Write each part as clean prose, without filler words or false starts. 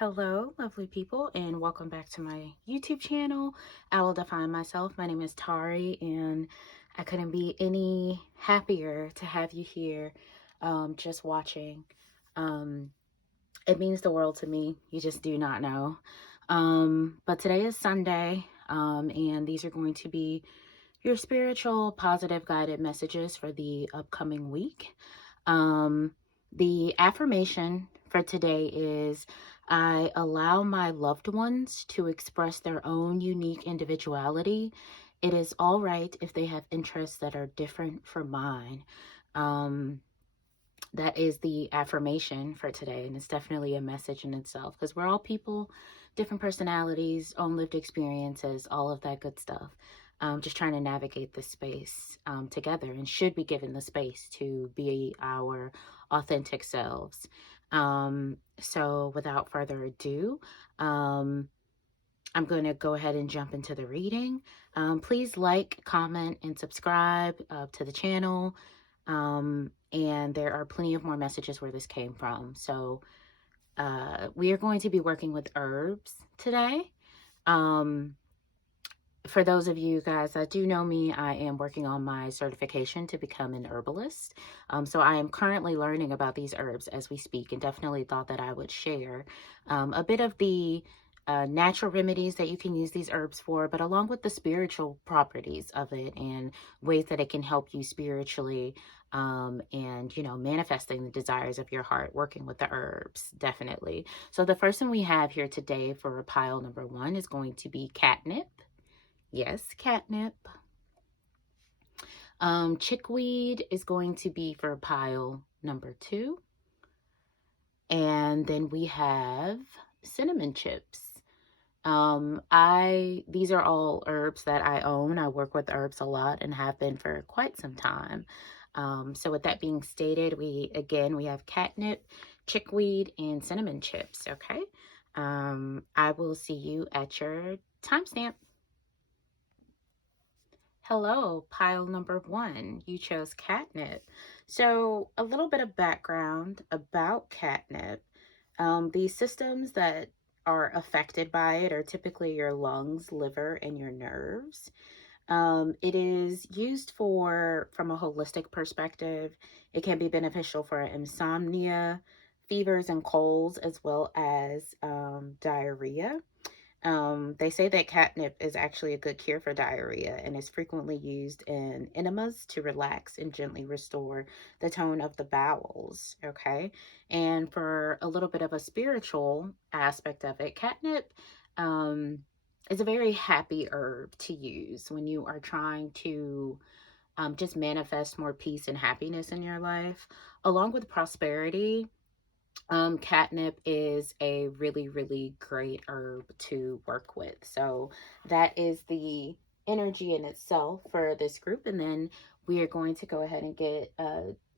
Hello, lovely people, and welcome back to my YouTube channel. I will define myself. My name is Tari, and I couldn't be any happier to have you here just watching. Um, it means the world to me. You just do not know. But today is Sunday, and these are going to be your spiritual, positive, guided messages for the upcoming week. The affirmation for today is I allow my loved ones to express their own unique individuality. It is all right if they have interests that are different from mine. Um, that is the affirmation for today, and it's definitely a message in itself because we're all people, different personalities, own lived experiences, all of that good stuff. Just trying to navigate this space together, and should be given the space to be our authentic selves. So without further ado, I'm going to go ahead and jump into the reading. Please like, comment, and subscribe to the channel. And there are plenty of more messages where this came from. So we are going to be working with herbs today. For those of you guys that do know me, I am working on my certification to become an herbalist. So I am currently learning about these herbs as we speak, and definitely thought that I would share a bit of the natural remedies that you can use these herbs for, but along with the spiritual properties of it and ways that it can help you spiritually, and, you know, manifesting the desires of your heart, working with the herbs, definitely. So the first one we have here today for pile number 1 is going to be catnip. Yes, catnip. Chickweed is going to be for pile number 2. And then we have cinnamon chips. These are all herbs that I own. I work with herbs a lot and have been for quite some time. So with that being stated, we have catnip, chickweed, and cinnamon chips. Okay. I will see you at your timestamp. Hello, pile number 1. You chose catnip. So a little bit of background about catnip. The systems that are affected by it are typically your lungs, liver, and your nerves. It is used from a holistic perspective. It can be beneficial for insomnia, fevers and colds, as well as diarrhea. They say that catnip is actually a good cure for diarrhea and is frequently used in enemas to relax and gently restore the tone of the bowels. Okay. And for a little bit of a spiritual aspect of it, catnip is a very happy herb to use when you are trying to just manifest more peace and happiness in your life, along with prosperity. Catnip is a really, really great herb to work with. So that is the energy in itself for this group. And then we are going to go ahead and get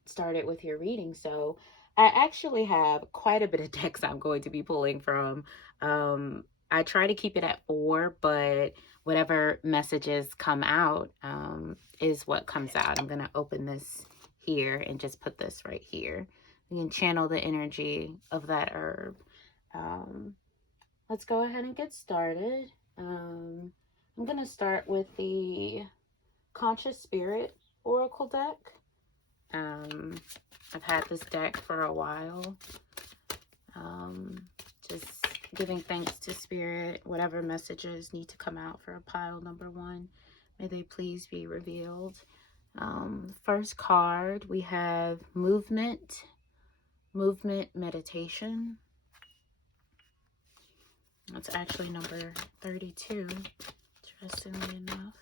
started with your reading. So I actually have quite a bit of decks I'm going to be pulling from. I try to keep it at 4, but whatever messages come out is what comes out. I'm going to open this here and just put this right here. You can channel the energy of that herb. Let's go ahead and get started. I'm going to start with the Conscious Spirit Oracle deck. I've had this deck for a while. Just giving thanks to Spirit. Whatever messages need to come out for pile number 1, may they please be revealed. First card, we have Movement Meditation. That's actually number 32, interestingly enough.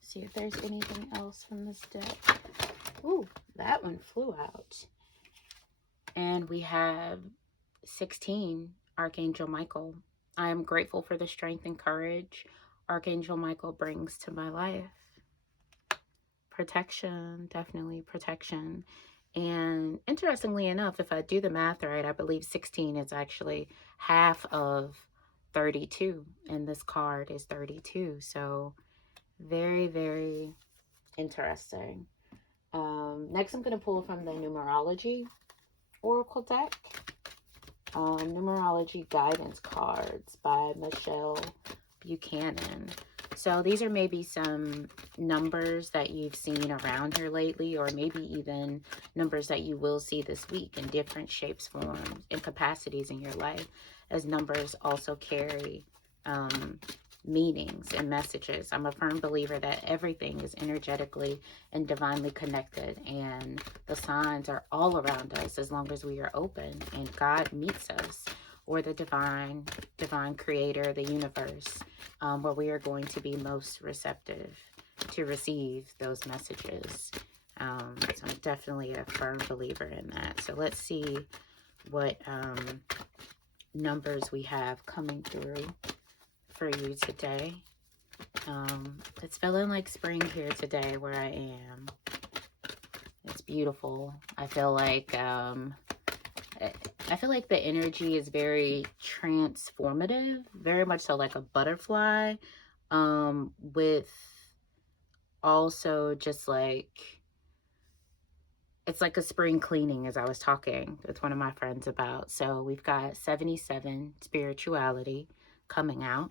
See if there's anything else from this deck. Ooh, that one flew out. And we have 16, Archangel Michael. I am grateful for the strength and courage Archangel Michael brings to my life. Protection, definitely protection. And interestingly enough, if I do the math right, I believe 16 is actually half of 32, and this card is 32. So very, very interesting. Next, I'm going to pull from the Numerology Oracle deck. Numerology Guidance Cards by Michelle Buchanan. So these are maybe some numbers that you've seen around here lately, or maybe even numbers that you will see this week in different shapes, forms, and capacities in your life, as numbers also carry meanings and messages. I'm a firm believer that everything is energetically and divinely connected, and the signs are all around us as long as we are open and God meets us, or the divine creator, the universe, where we are going to be most receptive to receive those messages. So I'm definitely a firm believer in that. So let's see what numbers we have coming through for you today. It's feeling like spring here today where I am. It's beautiful. I feel like the energy is very transformative, very much so like a butterfly, with also just like, it's like a spring cleaning, as I was talking with one of my friends about. So we've got 77 spirituality coming out,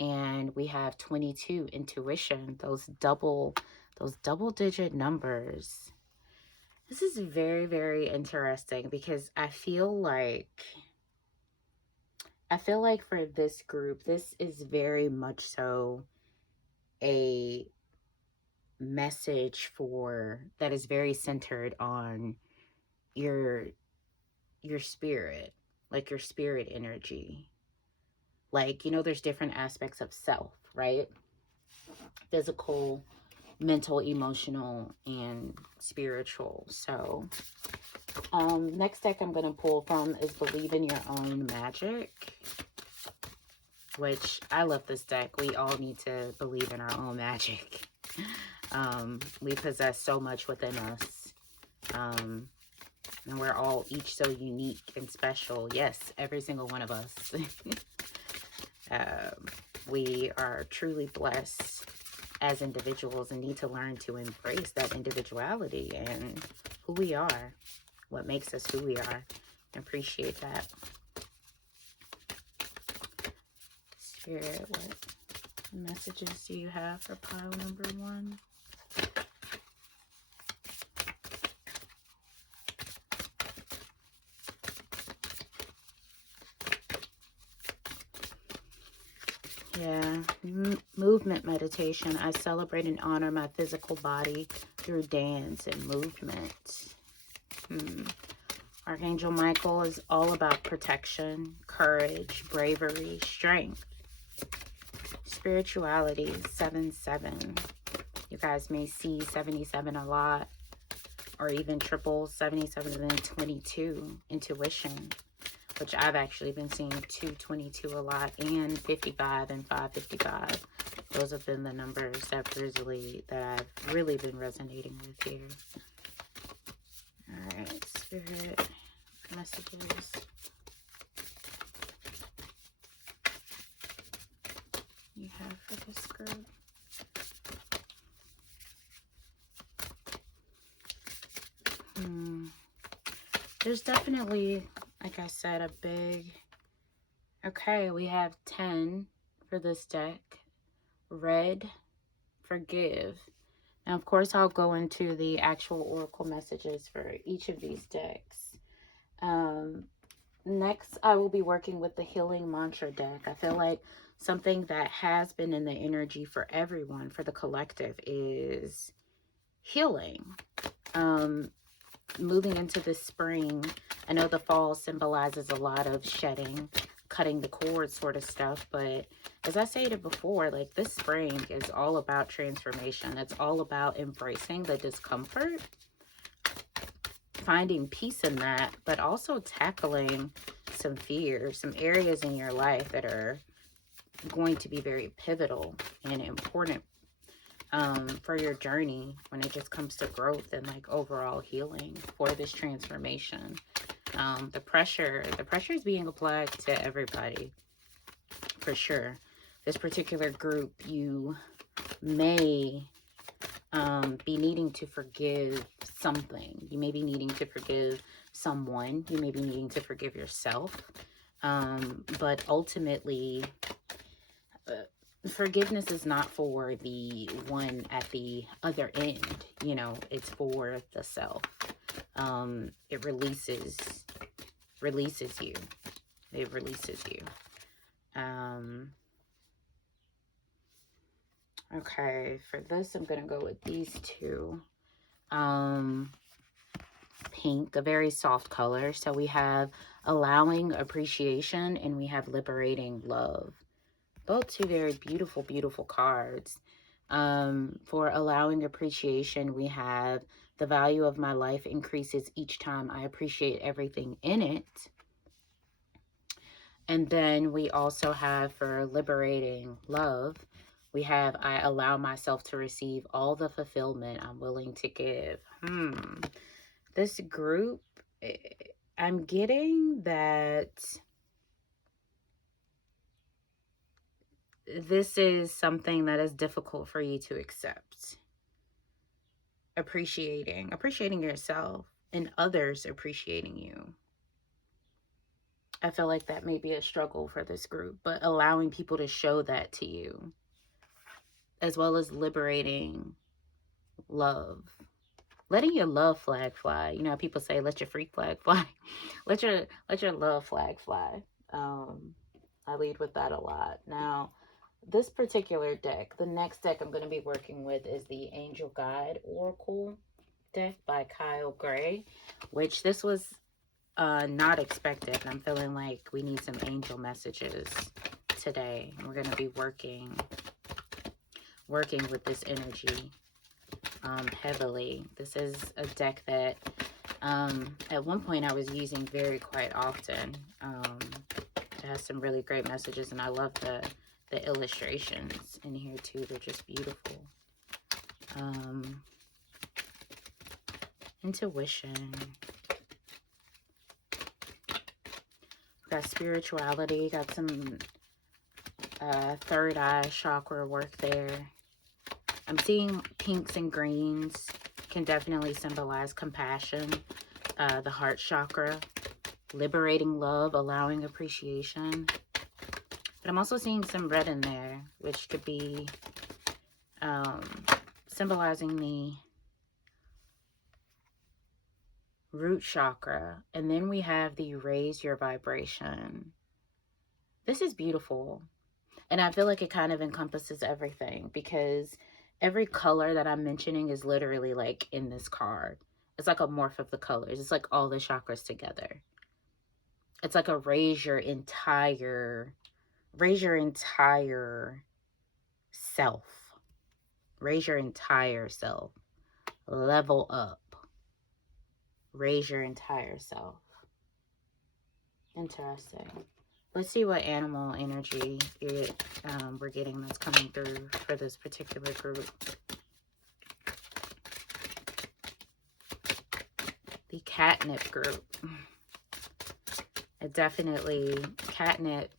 and we have 22 intuition, those double digit numbers. This is very, very interesting because I feel like for this group, this is very much so a message that is very centered on your spirit, like your spirit energy. Like, there's different aspects of self, right? Physical, mental, emotional, and spiritual. So next deck I'm going to pull from is Believe in Your Own Magic, which I love this deck. We all need to believe in our own magic. We possess so much within us, and we're all each so unique and special. Yes, every single one of us. We are truly blessed as individuals and need to learn to embrace that individuality and who we are, what makes us who we are. Appreciate that. Spirit, what messages do you have for pile number 1? Yeah, movement meditation. I celebrate and honor my physical body through dance and movement. Archangel Michael is all about protection, courage, bravery, strength. Spirituality, 7-7. You guys may see 77 a lot, or even triple 77 and then 22. Intuition, which I've actually been seeing 222 a lot, and 55 and 555. Those have been the numbers that I've really been resonating with here. All right, Spirit messages. You have for this group. There's definitely, like I said, a big... Okay, we have 10 for this deck. Red, forgive. Now, of course, I'll go into the actual oracle messages for each of these decks. Next, I will be working with the healing mantra deck. I feel like something that has been in the energy for everyone, for the collective, is healing. Moving into the spring, I know the fall symbolizes a lot of shedding, cutting the cord sort of stuff, but as I stated before, like, this spring is all about transformation. It's all about embracing the discomfort, finding peace in that, but also tackling some fears, some areas in your life that are going to be very pivotal and important for your journey when it just comes to growth and like overall healing for this transformation. The pressure is being applied to everybody, for sure. This particular group, you may be needing to forgive something. You may be needing to forgive someone. You may be needing to forgive yourself. But ultimately, forgiveness is not for the one at the other end. You know, it's for the self. It releases you. It releases you. Okay, for this, I'm going to go with these two. Pink, a very soft color. So we have allowing appreciation and we have liberating love. Both two very beautiful, beautiful cards. For allowing appreciation, we have the value of my life increases each time I appreciate everything in it. And then we also have for liberating love, we have I allow myself to receive all the fulfillment I'm willing to give. This group, I'm getting that this is something that is difficult for you to accept. Appreciating yourself and others appreciating you. I feel like that may be a struggle for this group, but allowing people to show that to you, as well as liberating love. Letting your love flag fly. You know, people say, let your freak flag fly. let your love flag fly. I lead with that a lot. Now, this particular deck, the next deck I'm going to be working with is the Angel Guide Oracle deck by Kyle Gray, which this was not expected. I'm feeling like we need some angel messages today. We're going to be working with this energy heavily. This is a deck that at one point I was using quite often. It has some really great messages, and I love the illustrations in here too. They're just beautiful. Intuition. Got spirituality. Got some third eye chakra work there. I'm seeing pinks and greens can definitely symbolize compassion, the heart chakra, liberating love, allowing appreciation. But I'm also seeing some red in there, which could be symbolizing the root chakra. And then we have the raise your vibration. This is beautiful. And I feel like it kind of encompasses everything, because every color that I'm mentioning is literally like in this card. It's like a morph of the colors. It's like all the chakras together. It's like a raise your entire self. Raise your entire self. Level up. Raise your entire self. Interesting. Let's see what animal energy we're getting that's coming through for this particular group. The catnip group. Catnip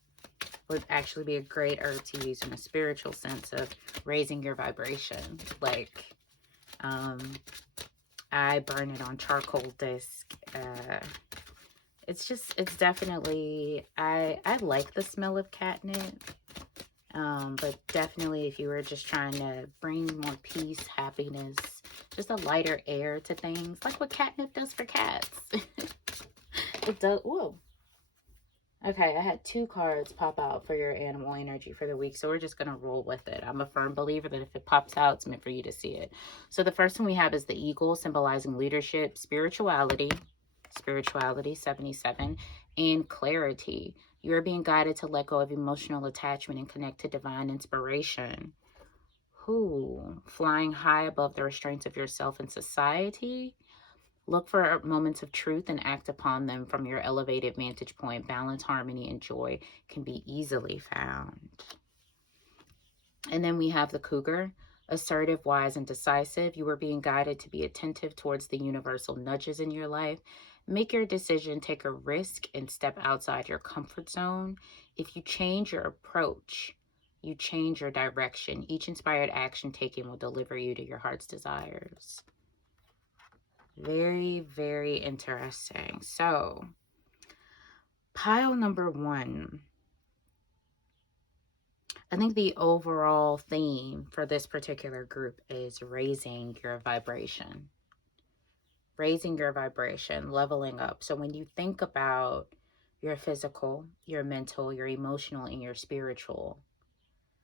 would actually be a great herb to use in a spiritual sense of raising your vibration. Like, I burn it on charcoal disc. It's definitely, I like the smell of catnip. But definitely if you were just trying to bring more peace, happiness, just a lighter air to things, like what catnip does for cats. It does. Whoa. Okay, I had 2 cards pop out for your animal energy for the week, so we're just going to roll with it. I'm a firm believer that if it pops out, it's meant for you to see it. So the first one we have is the eagle, symbolizing leadership, spirituality 77, and clarity. You're being guided to let go of emotional attachment and connect to divine inspiration. Flying high above the restraints of yourself and society. Look for moments of truth and act upon them from your elevated vantage point. Balance, harmony, and joy can be easily found. And then we have the cougar, assertive, wise, and decisive. You are being guided to be attentive towards the universal nudges in your life. Make your decision, take a risk, and step outside your comfort zone. If you change your approach, You change your direction. Each inspired action taken will deliver you to your heart's desires. Very, very interesting. So, pile number 1. I think the overall theme for this particular group is raising your vibration. Raising your vibration, leveling up. So when you think about your physical, your mental, your emotional, and your spiritual,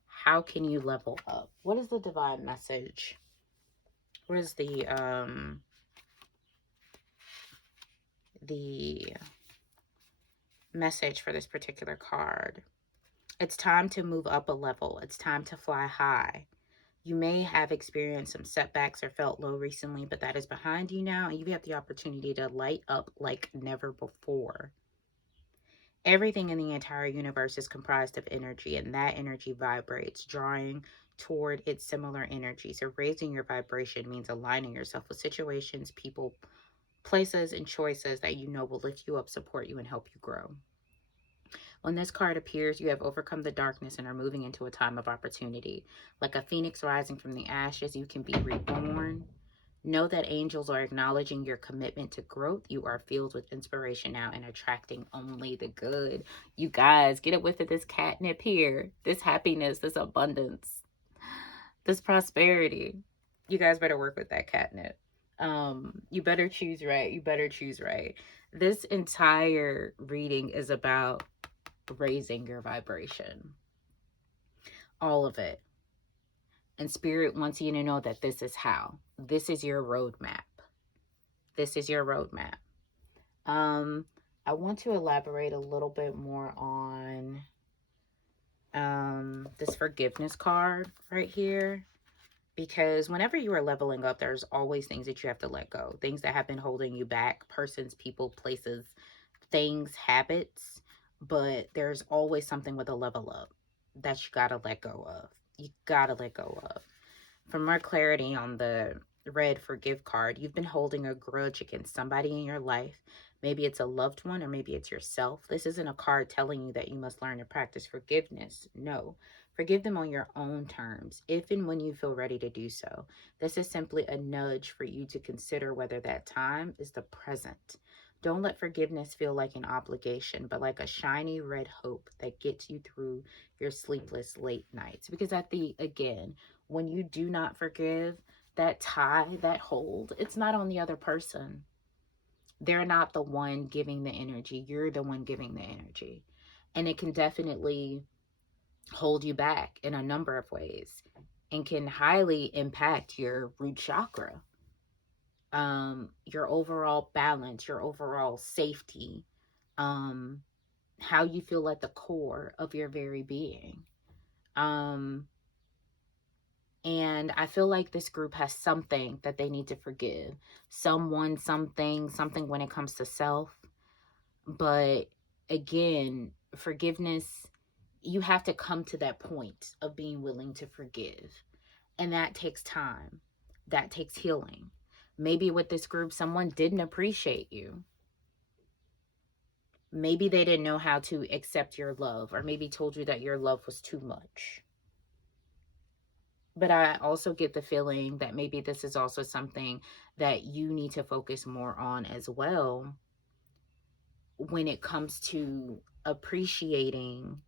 how can you level up? What is the divine message? What is the message for this particular card? It's time to move up a level. It's time to fly high. You may have experienced some setbacks or felt low recently, but that is behind you now, and you have the opportunity to light up like never before. Everything in the entire universe is comprised of energy, and that energy vibrates, drawing toward its similar energy. So raising your vibration means aligning yourself with situations, people, places, and choices that you know will lift you up, support you, and help you grow. When this card appears, you have overcome the darkness and are moving into a time of opportunity. Like a phoenix rising from the ashes, you can be reborn. Know that angels are acknowledging your commitment to growth. You are filled with inspiration now and attracting only the good. You guys, get it with it. This catnip here, this happiness, this abundance, this prosperity. You guys better work with that catnip. You better choose right. You better choose right. This entire reading is about raising your vibration. All of it. And Spirit wants you to know that this is how. This is your roadmap. This is your roadmap. I want to elaborate a little bit more on this forgiveness card right here. Because whenever you are leveling up, there's always things that you have to let go. Things that have been holding you back. Persons, people, places, things, habits. But there's always something with a level up that you gotta let go of. You gotta let go of. For more clarity on the red forgive card, you've been holding a grudge against somebody in your life. Maybe it's a loved one or maybe it's yourself. This isn't a card telling you that you must learn to practice forgiveness. No. Forgive them on your own terms, if and when you feel ready to do so. This is simply a nudge for you to consider whether that time is the present. Don't let forgiveness feel like an obligation, but like a shiny red hope that gets you through your sleepless late nights. Because when you do not forgive, that tie, that hold, it's not on the other person. They're not the one giving the energy. You're the one giving the energy. And it can definitely hold you back in a number of ways and can highly impact your root chakra, your overall balance, your overall safety, how you feel at the core of your very being. And I feel like this group has something that they need to forgive. Someone, something when it comes to self. But again, forgiveness, you have to come to that point of being willing to forgive. And that takes time. That takes healing. Maybe with this group, someone didn't appreciate you. Maybe they didn't know how to accept your love, or maybe told you that your love was too much. But I also get the feeling that maybe this is also something that you need to focus more on as well when it comes to appreciating,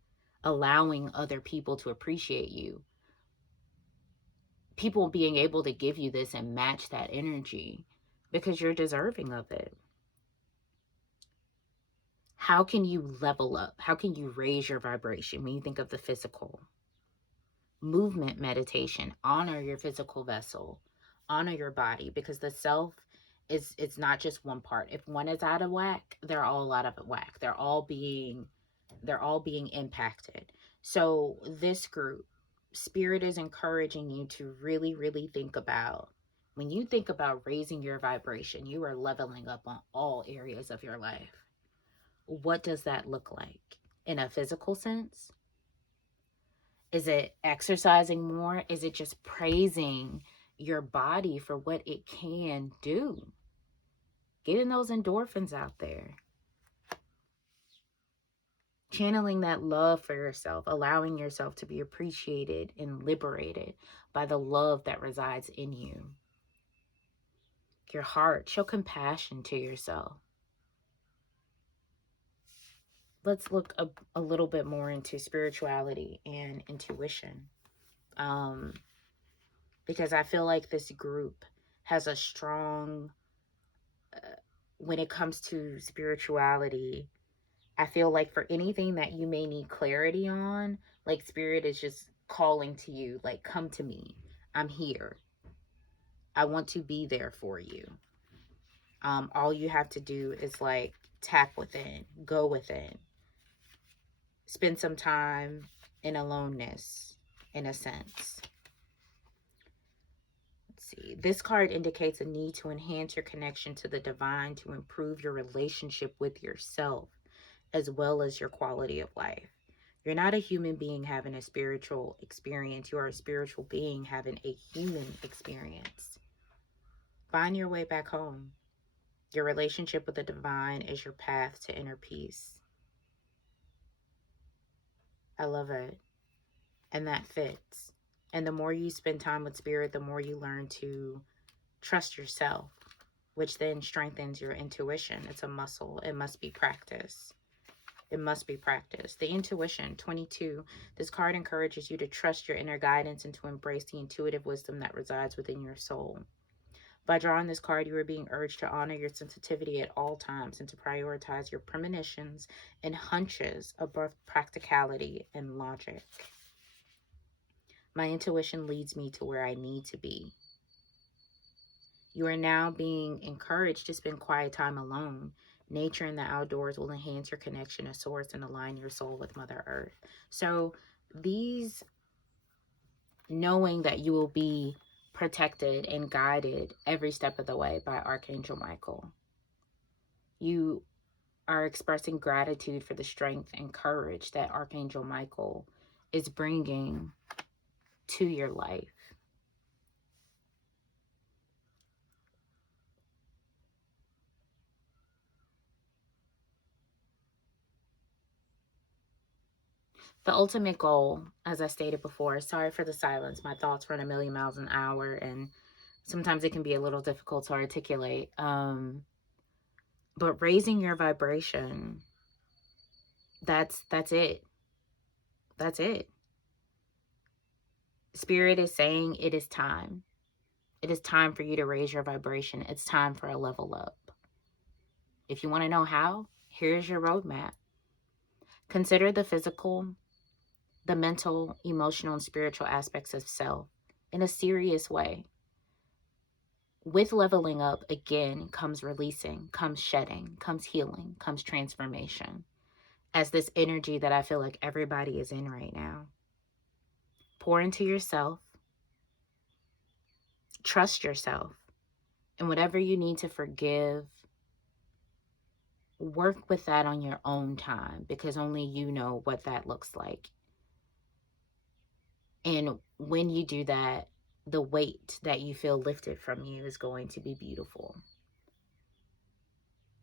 allowing other people to appreciate you. People being able to give you this and match that energy because you're deserving of it. How can you level up? How can you raise your vibration when you think of the physical? Movement meditation, honor your physical vessel, honor your body, because the self is, it's not just one part. If one is out of whack, they're all out of whack. They're all being impacted. So this group, Spirit is encouraging you to really, really think about, when you think about raising your vibration, you are leveling up on all areas of your life. What does that look like in a physical sense? Is it exercising more? Is it just praising your body for what it can do? Getting those endorphins out there. Channeling that love for yourself, allowing yourself to be appreciated and liberated by the love that resides in you. Your heart, show compassion to yourself. Let's look a little bit more into spirituality and intuition. Because I feel like this group has a strong, when it comes to spirituality, I feel like for anything that you may need clarity on, like spirit is just calling to you, like, come to me. I'm here. I want to be there for you. All you have to do is like tap within, go within, spend some time in aloneness, in a sense. Let's see. This card indicates a need to enhance your connection to the divine, to improve your relationship with yourself, as well as your quality of life. You're not a human being having a spiritual experience. You are a spiritual being having a human experience. Find your way back home. Your relationship with the divine is your path to inner peace. I love it. And that fits. And the more you spend time with spirit, the more you learn to trust yourself, which then strengthens your intuition. It's a muscle. It must be practiced. It must be practiced. The intuition, 22. This card encourages you to trust your inner guidance and to embrace the intuitive wisdom that resides within your soul. By drawing this card, you are being urged to honor your sensitivity at all times and to prioritize your premonitions and hunches above practicality and logic. My intuition leads me to where I need to be. You are now being encouraged to spend quiet time alone. Nature and the outdoors will enhance your connection to source and align your soul with Mother Earth. So these, knowing that you will be protected and guided every step of the way by Archangel Michael. You are expressing gratitude for the strength and courage that Archangel Michael is bringing to your life. The ultimate goal, as I stated before, sorry for the silence, my thoughts run a million miles an hour and sometimes it can be a little difficult to articulate. But raising your vibration, that's it. That's it. Spirit is saying it is time. It is time for you to raise your vibration. It's time for a level up. If you want to know how, here's your roadmap. Consider the physical, the mental, emotional, and spiritual aspects of self in a serious way. With leveling up, again, comes releasing, comes shedding, comes healing, comes transformation. As this energy that I feel like everybody is in right now. Pour into yourself. Trust yourself. And whatever you need to forgive, work with that on your own time, because only you know what that looks like. And when you do that, the weight that you feel lifted from you is going to be beautiful.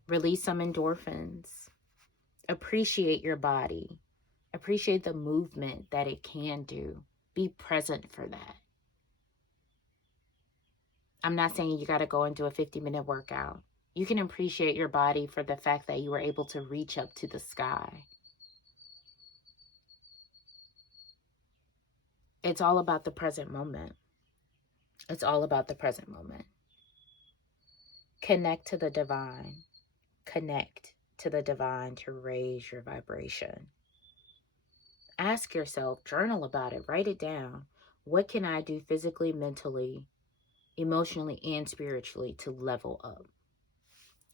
Release some endorphins. Appreciate your body. Appreciate the movement that it can do. Be present for that. I'm not saying you got to go and do a 50-minute workout. You can appreciate your body for the fact that you were able to reach up to the sky. It's all about the present moment. It's all about the present moment. Connect to the divine. Connect to the divine to raise your vibration. Ask yourself, journal about it, write it down. What can I do physically, mentally, emotionally, and spiritually to level up?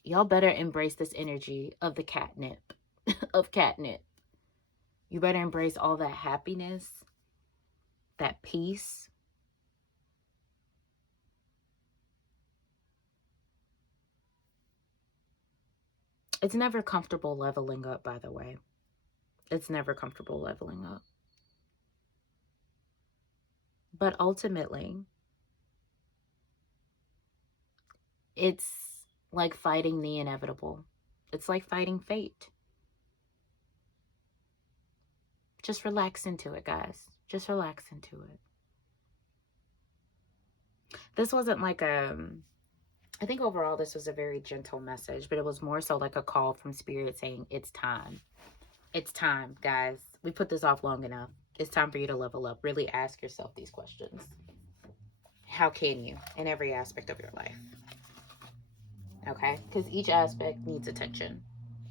Y'all better embrace this energy of the catnip, of catnip. You better embrace all that happiness, that peace. It's never comfortable leveling up, by the way. It's never comfortable leveling up. But ultimately, it's like fighting the inevitable. It's like fighting fate. Just relax into it, guys. Just relax into it. This wasn't like I think overall this was a very gentle message, but it was more so like a call from spirit saying it's time. It's time, guys. We put this off long enough. It's time for you to level up. Really ask yourself these questions. How can you in every aspect of your life? Okay? Because each aspect needs attention.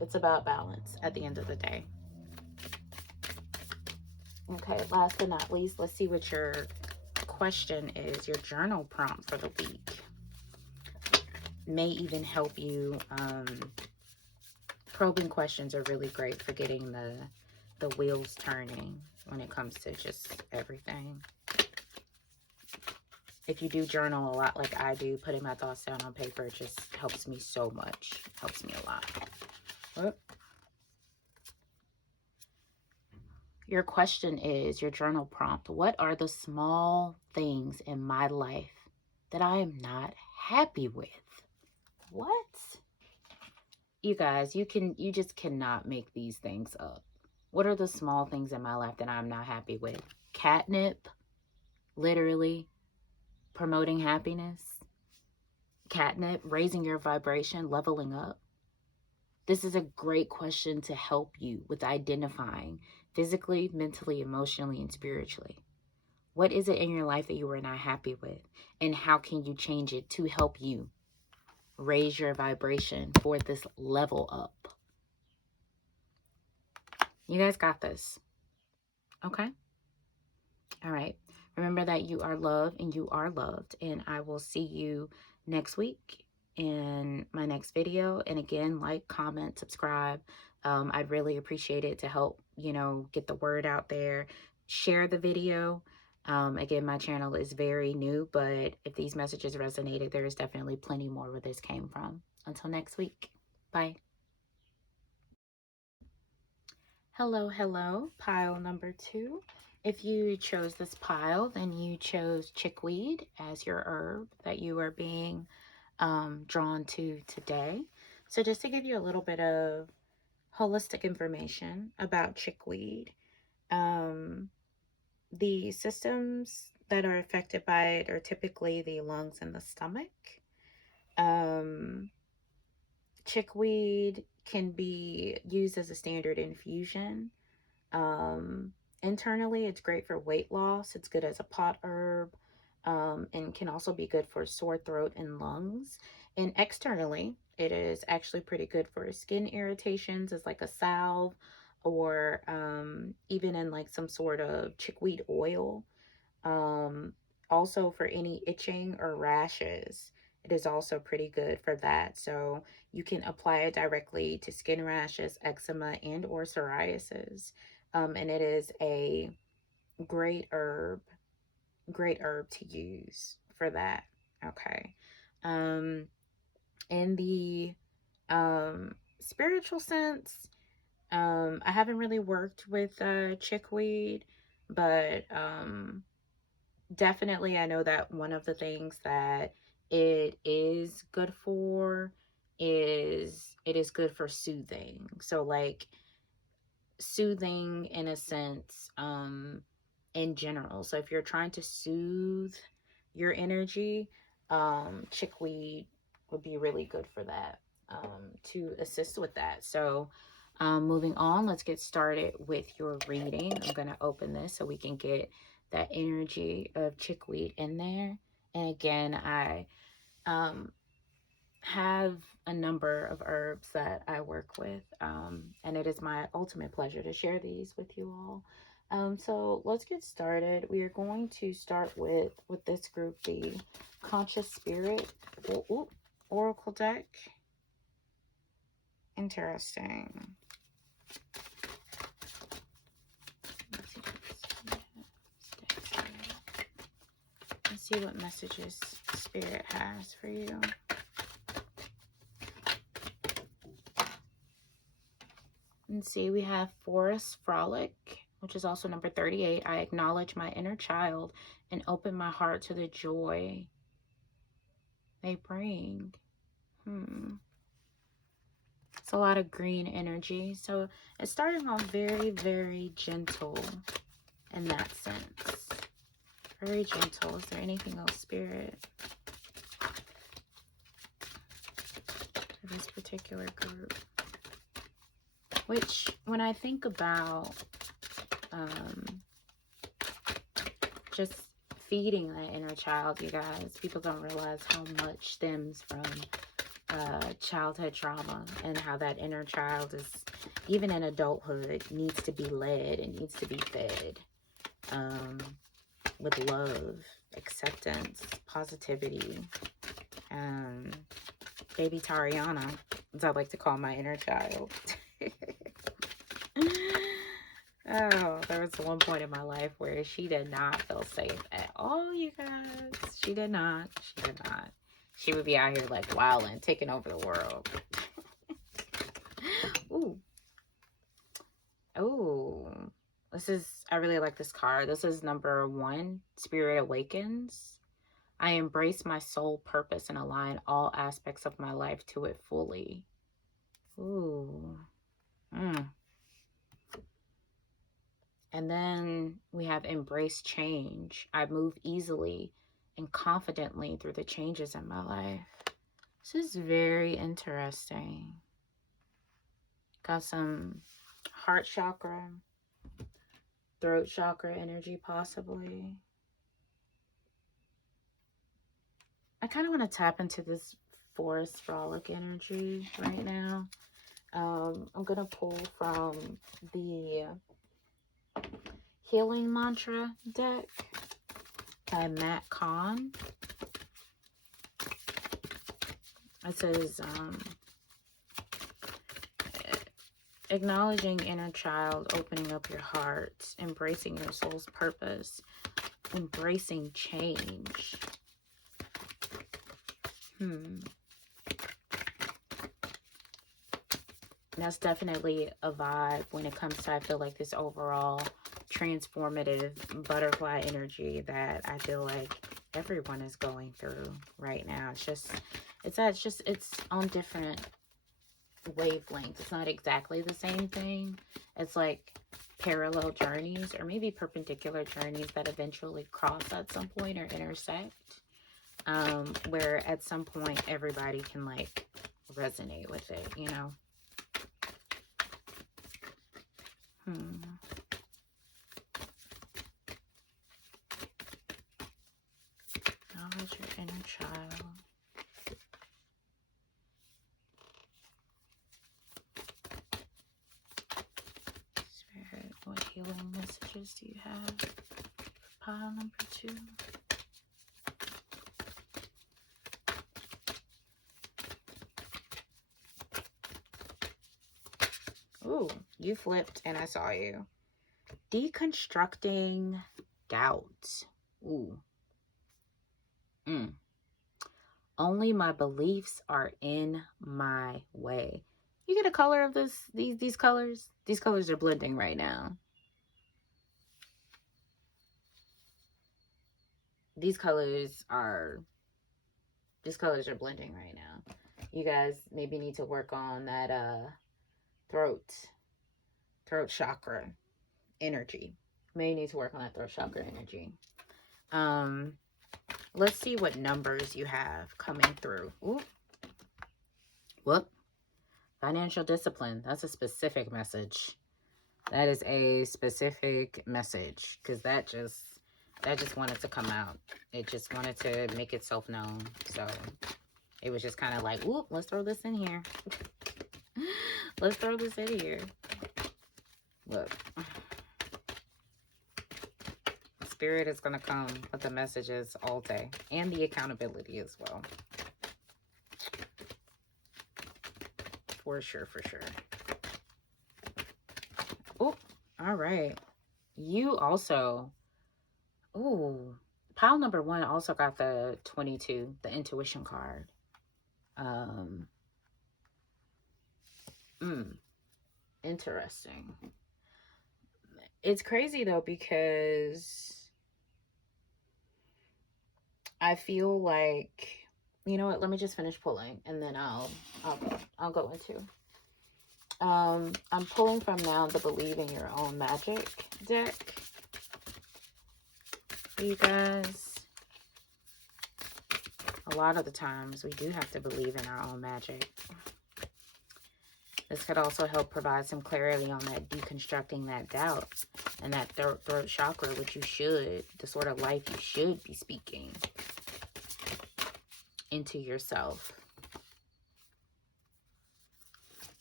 It's about balance at the end of the day. Okay, last but not least, let's see what your question is, your journal prompt for the week. May even help you. Probing questions are really great for getting the wheels turning when it comes to just everything. If you do journal a lot like I do, putting my thoughts down on paper just helps me so much. Helps me a lot. Whoop. Your question is, your journal prompt, what are the small things in my life that I am not happy with? What? You guys, you just cannot make these things up. What are the small things in my life that I'm not happy with? Catnip, literally promoting happiness. Catnip, raising your vibration, leveling up. This is a great question to help you with identifying physically, mentally, emotionally, and spiritually. What is it in your life that you are not happy with? And how can you change it to help you raise your vibration for this level up? You guys got this. Okay? All right. Remember that you are loved and you are loved. And I will see you next week in my next video. And again, like, comment, subscribe. I'd really appreciate it to help, get the word out there. Share the video. Again, my channel is very new, but if these messages resonated, there is definitely plenty more where this came from. Until next week. Bye. Hello, pile number 2. If you chose this pile, then you chose chickweed as your herb that you are being drawn to today. So just to give you a little bit of holistic information about chickweed, the systems that are affected by it are typically the lungs and the stomach. Chickweed can be used as a standard infusion. Internally, it's great for weight loss. It's good as a pot herb, and can also be good for sore throat and lungs. And externally, it is actually pretty good for skin irritations as like a salve, or even in like some sort of chickweed oil. Also for any itching or rashes, it is also pretty good for that. So you can apply it directly to skin rashes, eczema, and or psoriasis. And it is a great herb to use for that. Okay. In the spiritual sense, I haven't really worked with chickweed, but definitely I know that one of the things that it is good for is it is good for soothing. So like soothing in a sense, in general. So if you're trying to soothe your energy, chickweed would be really good for that, to assist with that. So moving on, let's get started with your reading. I'm going to open this so we can get that energy of chickweed in there. And again, I have a number of herbs that I work with, and it is my ultimate pleasure to share these with you all. So let's get started. We are going to start with this group, the Conscious Spirit Oracle deck. Interesting. Let's see what messages Spirit has for you. And see, we have Forest Frolic, which is also number 38. I acknowledge my inner child and open my heart to the joy they bring. It's a lot of green energy. So it's starting off very, very gentle in that sense. Very gentle. Is there anything else, Spirit, for this particular group? Which, when I think about just feeding that inner child, you guys, people don't realize how much stems from childhood trauma, and how that inner child is, even in adulthood, needs to be led and needs to be fed with love, acceptance, positivity. Baby Tariana, as I like to call my inner child. Oh, there was one point in my life where she did not feel safe at all, you guys. She did not. She did not. She would be out here like wilding, taking over the world. Ooh. Oh. I really like this card. This is number 1, Spirit Awakens. I embrace my soul purpose and align all aspects of my life to it fully. Ooh. And then we have embrace change. I move easily and confidently through the changes in my life. This is very interesting. Got some heart chakra, throat chakra energy possibly. I kind of want to tap into this forest frolic energy right now. I'm going to pull from the Healing Mantra deck by Matt Kahn. It says, acknowledging inner child, opening up your heart, embracing your soul's purpose, embracing change. That's definitely a vibe when it comes to, I feel like, this overall transformative butterfly energy that I feel like everyone is going through right now. It's on different wavelengths. It's not exactly the same thing. It's like parallel journeys, or maybe perpendicular journeys that eventually cross at some point or intersect, where at some point everybody can like resonate with it, you know. Acknowledge your inner child. Spirit, what healing messages do you have? Pile number 2. Ooh, you flipped and I saw you. Deconstructing doubt. Ooh. Only my beliefs are in my way. You get a color of these colors? These colors are blending right now. These colors are blending right now. You guys maybe need to work on that throat chakra energy. May need to work on that throat chakra energy. Let's see what numbers you have coming through. Ooh. Whoop. Financial discipline. That's a specific message. That is a specific message, because that just wanted to come out. It just wanted to make itself known. So it was just kind of like, whoop, let's throw this in here. Let's throw this in here. Look. Spirit is going to come with the messages all day, and the accountability as well. For sure, for sure. Oh, all right. You also, ooh, pile number 1 also got the 22, the intuition card. Interesting. It's crazy though, because I feel like, you know what, let me just finish pulling and then I'll go into I'm pulling from now the Believe in Your Own Magic deck for you guys. A lot of the times we do have to believe in our own magic. This could also help provide some clarity on that deconstructing that doubt and that throat chakra, which you should, the sort of life you should be speaking into yourself.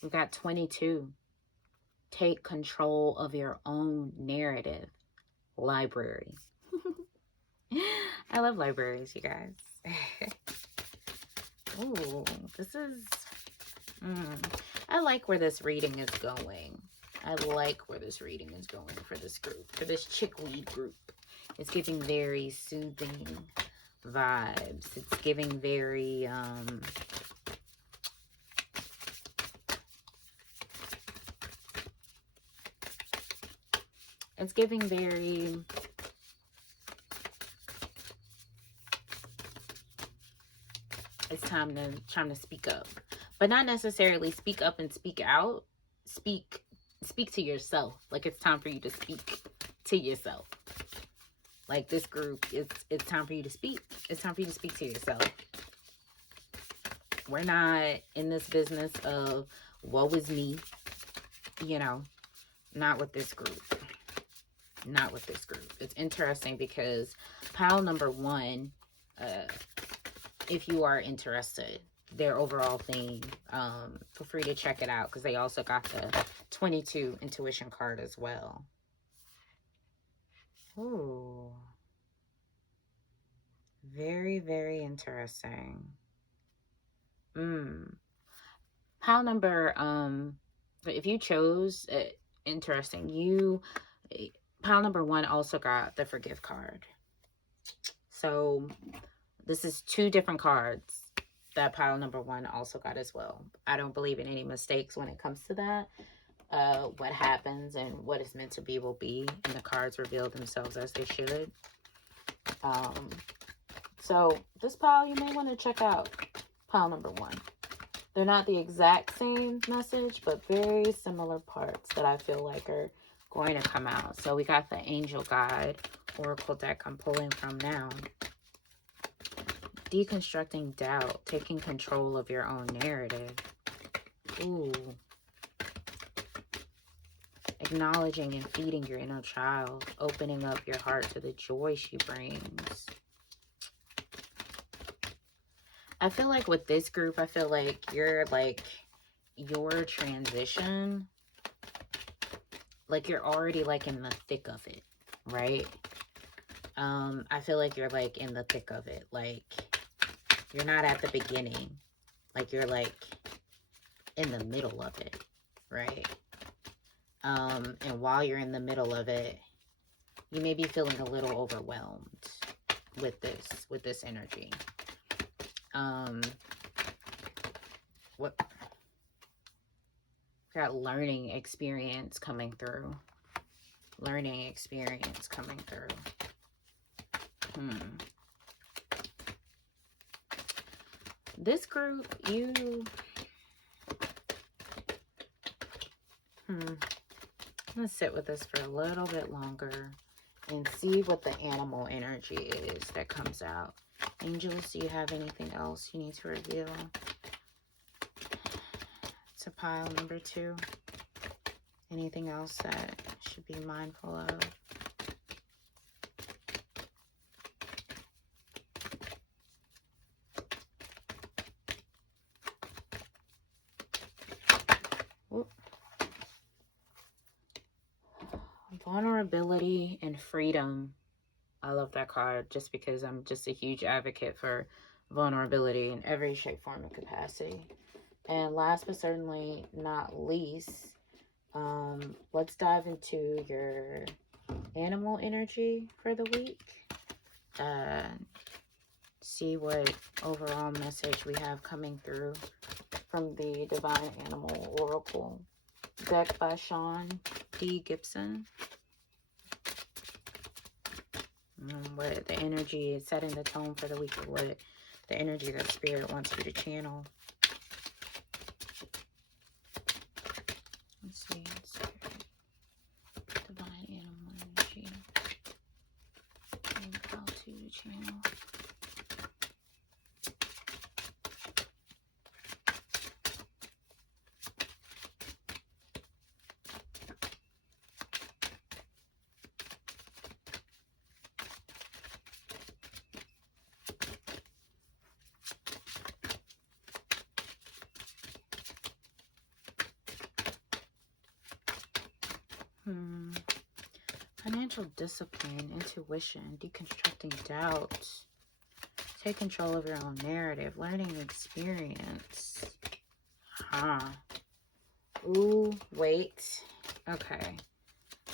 We've got 22. Take control of your own narrative. Library. I love libraries, you guys. Ooh, this is... I like where this reading is going. I like where this reading is going for this group, for this chickweed group. It's giving very soothing vibes. It's giving very, it's giving very, it's time to speak up. But not necessarily speak up and speak out. Speak to yourself. Like, it's time for you to speak to yourself. Like, this group, it's time for you to speak. It's time for you to speak to yourself. We're not in this business of woe is me. You know, not with this group. Not with this group. It's interesting because pile number 1, if you are interested, their overall theme, feel free to check it out because they also got the 22 intuition card as well. Ooh, very, very interesting. Pile number, if you chose, interesting, pile number 1 also got the Forgive card. So this is 2 different cards that pile number 1 also got as well. I don't believe in any mistakes when it comes to that. What happens and what is meant to be will be, and the cards reveal themselves as they should. So this pile, you may want to check out pile number 1. They're not the exact same message, but very similar parts that I feel like are going to come out. So we got the Angel Guide Oracle deck I'm pulling from now. Deconstructing doubt, taking control of your own narrative. Ooh. Acknowledging and feeding your inner child, opening up your heart to the joy she brings. I feel like with this group, I feel like your transition, like you're already like in the thick of it, right? I feel like you're like in the thick of it. Like, you're not at the beginning. Like, you're like in the middle of it, right? And while you're in the middle of it, you may be feeling a little overwhelmed with this energy. What got learning experience coming through. Learning experience coming through. This group, I'm gonna sit with this for a little bit longer and see what the animal energy is that comes out. Angels, do you have anything else you need to reveal to pile number 2? Anything else that should be mindful of? Vulnerability and freedom. I love that card just because I'm just a huge advocate for vulnerability in every shape, form, and capacity. And last but certainly not least, let's dive into your animal energy for the week. See what overall message we have coming through from the Divine Animal Oracle deck by Sean D. Gibson. What the energy is setting the tone for the week, or what the energy that Spirit wants you to channel. you to channel. Financial discipline, intuition, deconstructing doubt, take control of your own narrative, learning experience. Ooh, wait. Okay.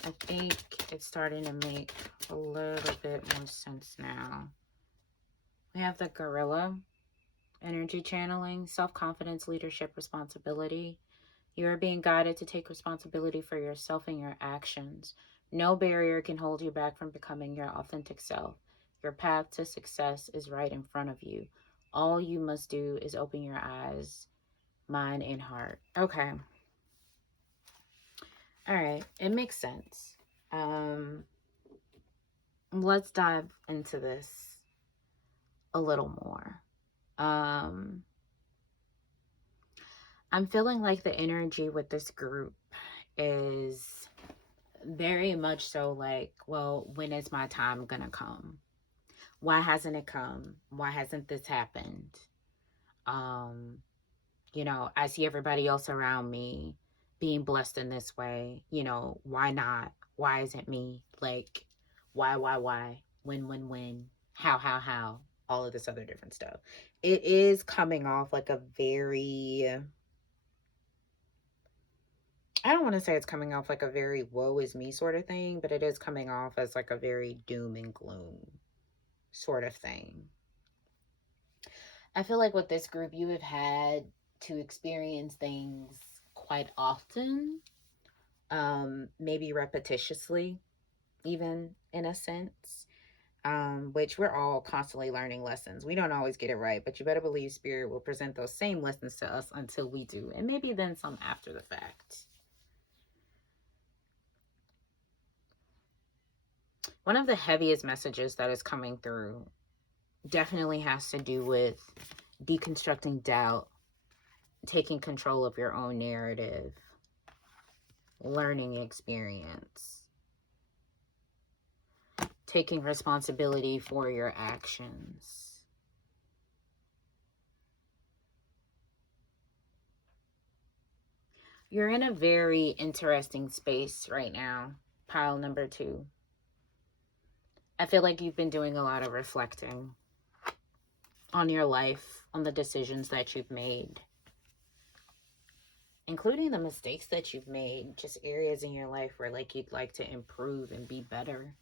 I think it's starting to make a little bit more sense now. We have the gorilla, energy channeling, self-confidence, leadership, responsibility. You are being guided to take responsibility for yourself and your actions. No barrier can hold you back from becoming your authentic self. Your path to success is right in front of you. All you must do is open your eyes, mind, and heart. Okay. All right. It makes sense. Let's dive into this a little more. I'm feeling like the energy with this group is very much so like, well, when is my time gonna come? Why hasn't it come? Why hasn't this happened? I see everybody else around me being blessed in this way. Why not? Why isn't me? Like, why? When? How? All of this other different stuff. It is coming off like a very, I don't want to say it's coming off like a very woe is me sort of thing, but it is coming off as like a very doom and gloom sort of thing. I feel like with this group, you have had to experience things quite often, maybe repetitiously, even in a sense, which we're all constantly learning lessons. We don't always get it right, but you better believe Spirit will present those same lessons to us until we do, and maybe then some after the fact. One of the heaviest messages that is coming through definitely has to do with deconstructing doubt, taking control of your own narrative, learning experience, taking responsibility for your actions. You're in a very interesting space right now, pile number 2. I feel like you've been doing a lot of reflecting on your life, on the decisions that you've made, including the mistakes that you've made, just areas in your life where like you'd like to improve and be better.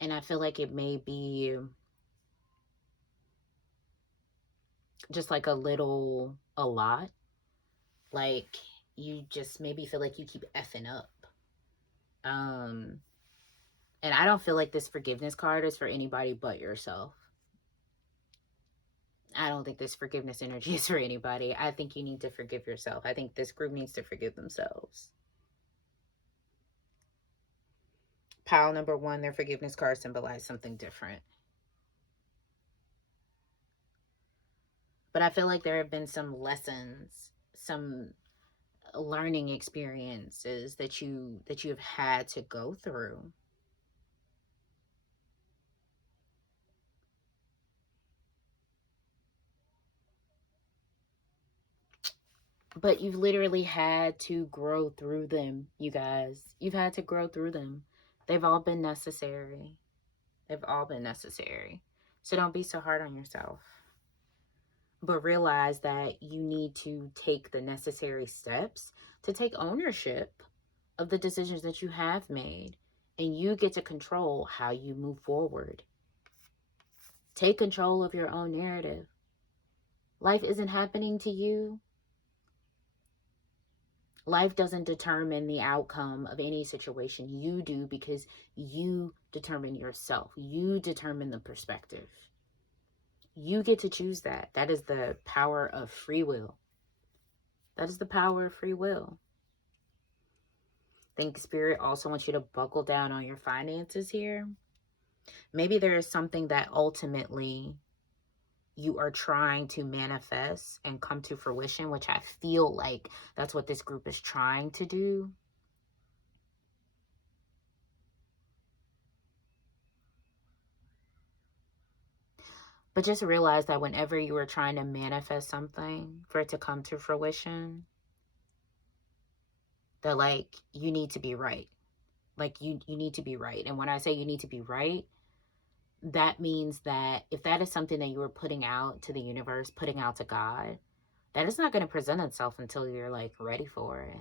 And I feel like it may be just like a lot. Like you just maybe feel like you keep effing up. And I don't feel like this forgiveness card is for anybody but yourself. I don't think this forgiveness energy is for anybody. I think you need to forgive yourself. I think this group needs to forgive themselves. Pile number 1, their forgiveness card symbolized something different. But I feel like there have been some lessons, some learning experiences that you've had to go through. But you've literally had to grow through them, you guys. You've had to grow through them. They've all been necessary. They've all been necessary. So don't be so hard on yourself. But realize that you need to take the necessary steps to take ownership of the decisions that you have made. And you get to control how you move forward. Take control of your own narrative. Life isn't happening to you. Life doesn't determine the outcome of any situation. You do, because you determine yourself. You determine the perspective. You get to choose that. That is the power of free will. That is the power of free will. I think Spirit also wants you to buckle down on your finances here, Maybe there is something that ultimately you are trying to manifest and come to fruition, which I feel like that's what this group is trying to do. But just realize that whenever you are trying to manifest something for it to come to fruition, that like you need to be right. Like you need to be right. And when I say you need to be right, that means that if that is something that you are putting out to the universe, putting out to God, that is not going to present itself until you're like ready for it.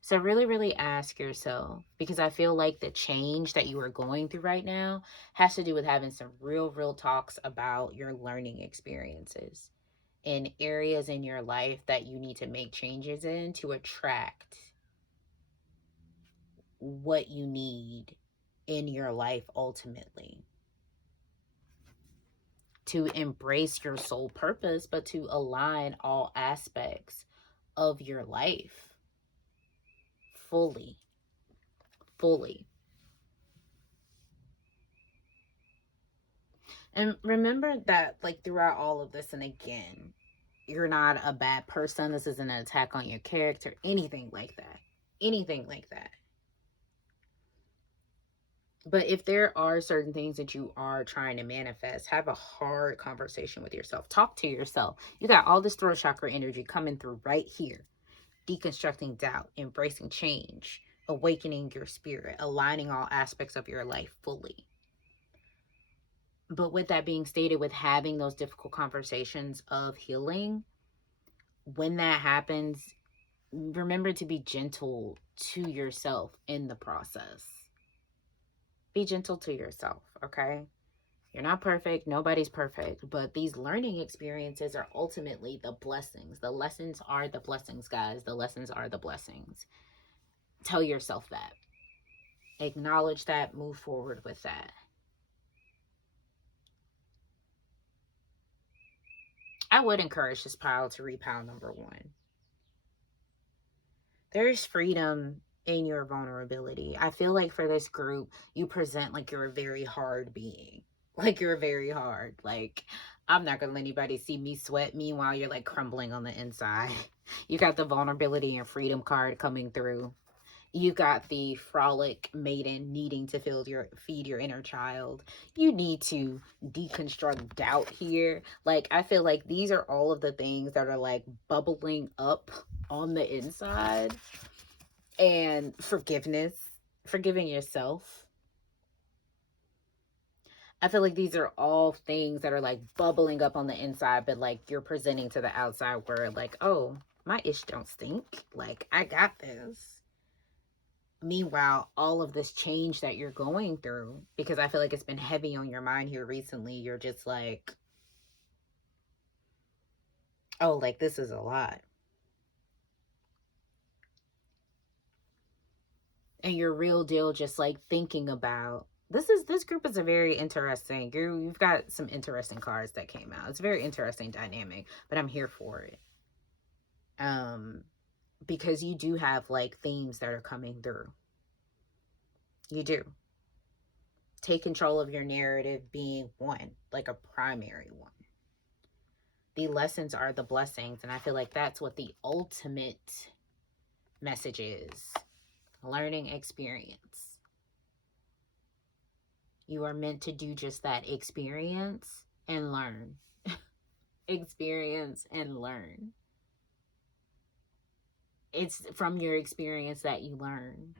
So really, really ask yourself, because I feel like the change that you are going through right now has to do with having some real, real talks about your learning experiences in areas in your life that you need to make changes in to attract what you need in your life ultimately. To embrace your soul purpose, but to align all aspects of your life fully, fully. And remember that, like, throughout all of this, and again, you're not a bad person. This isn't an attack on your character, anything like that. Anything like that. But if there are certain things that you are trying to manifest, have a hard conversation with yourself. Talk to yourself. You got all this throat chakra energy coming through right here. Deconstructing doubt, embracing change, awakening your spirit, aligning all aspects of your life fully. But with that being stated, with having those difficult conversations of healing, when that happens, remember to be gentle to yourself in the process. Be gentle to yourself, okay? You're not perfect. Nobody's perfect. But these learning experiences are ultimately the blessings. The lessons are the blessings, guys. The lessons are the blessings. Tell yourself that. Acknowledge that. Move forward with that. I would encourage this pile to read pile number 1. There's freedom in your vulnerability. I feel like for this group, you present like you're a very hard being. Like you're very hard. Like, I'm not gonna let anybody see me sweat. Meanwhile, you're like crumbling on the inside. You got the vulnerability and freedom card coming through. You got the frolic maiden needing to feed your inner child. You need to deconstruct doubt here. Like, I feel like these are all of the things that are like bubbling up on the inside. And forgiveness, forgiving yourself. I feel like these are all things that are like bubbling up on the inside, but like you're presenting to the outside where like, oh, my ish don't stink. Like, I got this. Meanwhile, all of this change that you're going through, because I feel like it's been heavy on your mind here recently, you're just like, oh, like this is a lot. And you're real deal just like thinking about this group is a very interesting. You've got some interesting cards that came out. It's a very interesting dynamic, but I'm here for it. Because you do have like themes that are coming through. You do. Take control of your narrative being one, like a primary one. The lessons are the blessings, and I feel like that's what the ultimate message is. Learning experience. You are meant to do just that, experience and learn. Experience and learn. It's from your experience that you learn.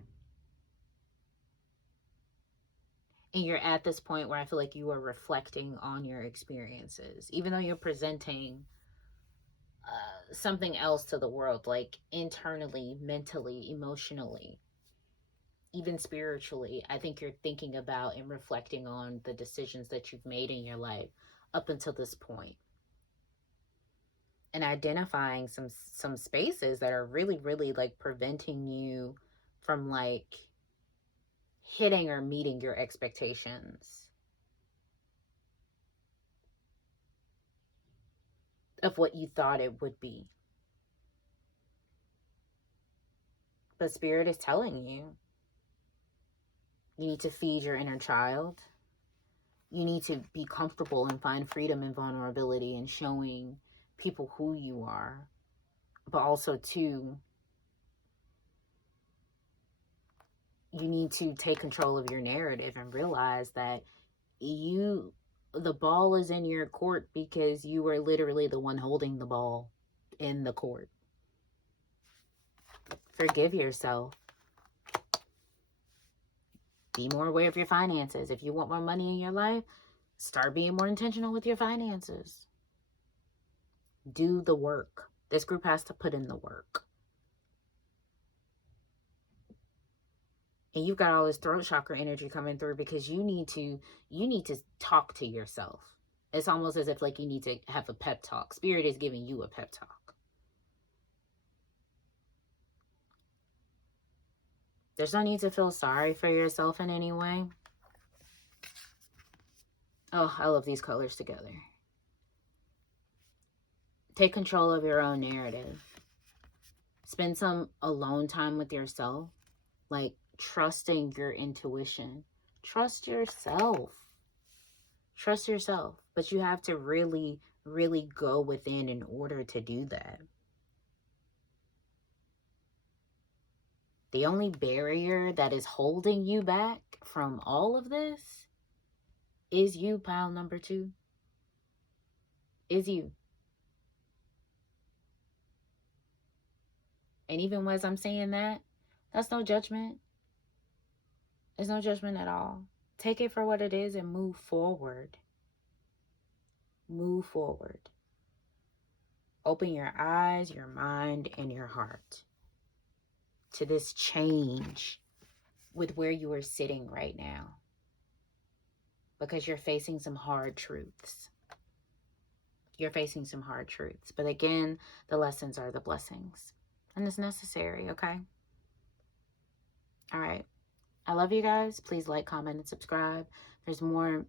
And you're at this point where I feel like you are reflecting on your experiences, even though you're presenting something else to the world, like internally, mentally, emotionally, even spiritually. I think you're thinking about and reflecting on the decisions that you've made in your life up until this point, and identifying some spaces that are really, really like preventing you from like hitting or meeting your expectations of what you thought it would be. But spirit is telling you You need to feed your inner child. You need to be comfortable and find freedom and vulnerability and showing people who you are. But also, too, you need to take control of your narrative and realize that the ball is in your court because you were literally the one holding the ball in the court. Forgive yourself. Be more aware of your finances. If you want more money in your life, start being more intentional with your finances. Do the work. This group has to put in the work. And you've got all this throat chakra energy coming through because you need to talk to yourself. It's almost as if like you need to have a pep talk. Spirit is giving you a pep talk. There's no need to feel sorry for yourself in any way. Oh, I love these colors together. Take control of your own narrative. Spend some alone time with yourself. Like trusting your intuition. Trust yourself. Trust yourself. But you have to really, really go within in order to do that. The only barrier that is holding you back from all of this is you, pile number 2. Is you. And even as I'm saying that, that's no judgment. There's no judgment at all. Take it for what it is and move forward. Move forward. Open your eyes, your mind, and your heart to this change with where you are sitting right now. Because you're facing some hard truths. You're facing some hard truths. But again, the lessons are the blessings. And it's necessary, okay? All right. I love you guys. Please like, comment, and subscribe. There's more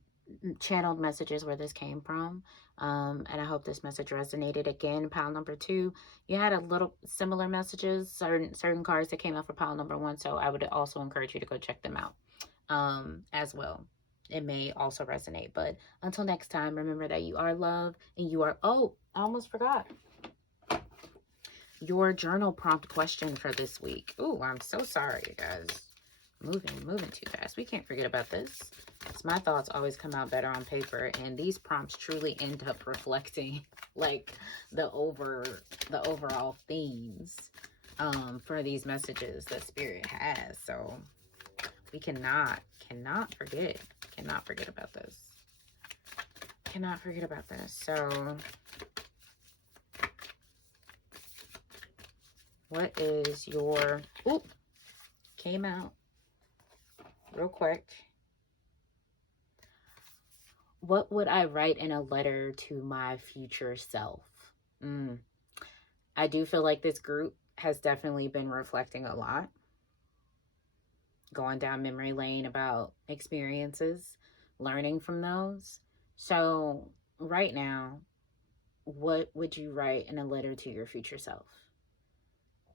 channeled messages where this came from. And I hope this message resonated. Again, pile number 2, you had a little similar messages, certain cards that came out for pile number 1. So I would also encourage you to go check them out as well. It may also resonate. But until next time, remember that you are loved and you are, oh, I almost forgot. Your journal prompt question for this week. Oh, I'm so sorry, you guys. Moving too fast. We can't forget about this. My thoughts always come out better on paper, and these prompts truly end up reflecting like the overall themes for these messages that Spirit has. So we cannot forget about this. Cannot forget about this. So what is your, oop, came out real quick. What would I write in a letter to my future self? I do feel like this group has definitely been reflecting a lot. Going down memory lane about experiences, learning from those. So right now, what would you write in a letter to your future self?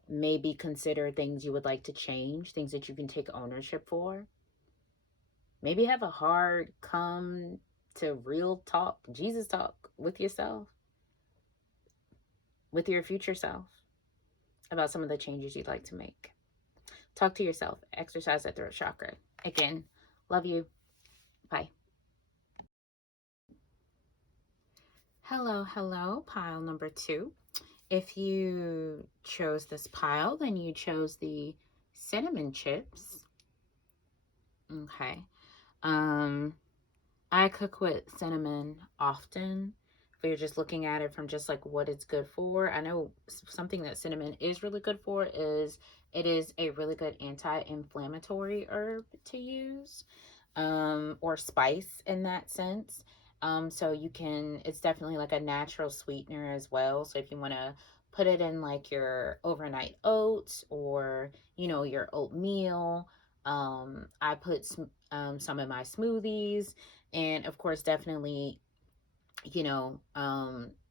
Maybe consider things you would like to change, things that you can take ownership for. Maybe have a hard come to real talk, Jesus talk with yourself, with your future self, about some of the changes you'd like to make. Talk to yourself. Exercise that throat chakra. Again, love you. Bye. Hello, pile number 2. If you chose this pile, then you chose the cinnamon chips. Okay. I cook with cinnamon often. If you're just looking at it from just like what it's good for, I know something that cinnamon is really good for is it is a really good anti-inflammatory herb to use, or spice in that sense. So you can, it's definitely like a natural sweetener as well. So if you want to put it in like your overnight oats or, you know, your oatmeal, I put some in my smoothies, and of course, definitely, you know,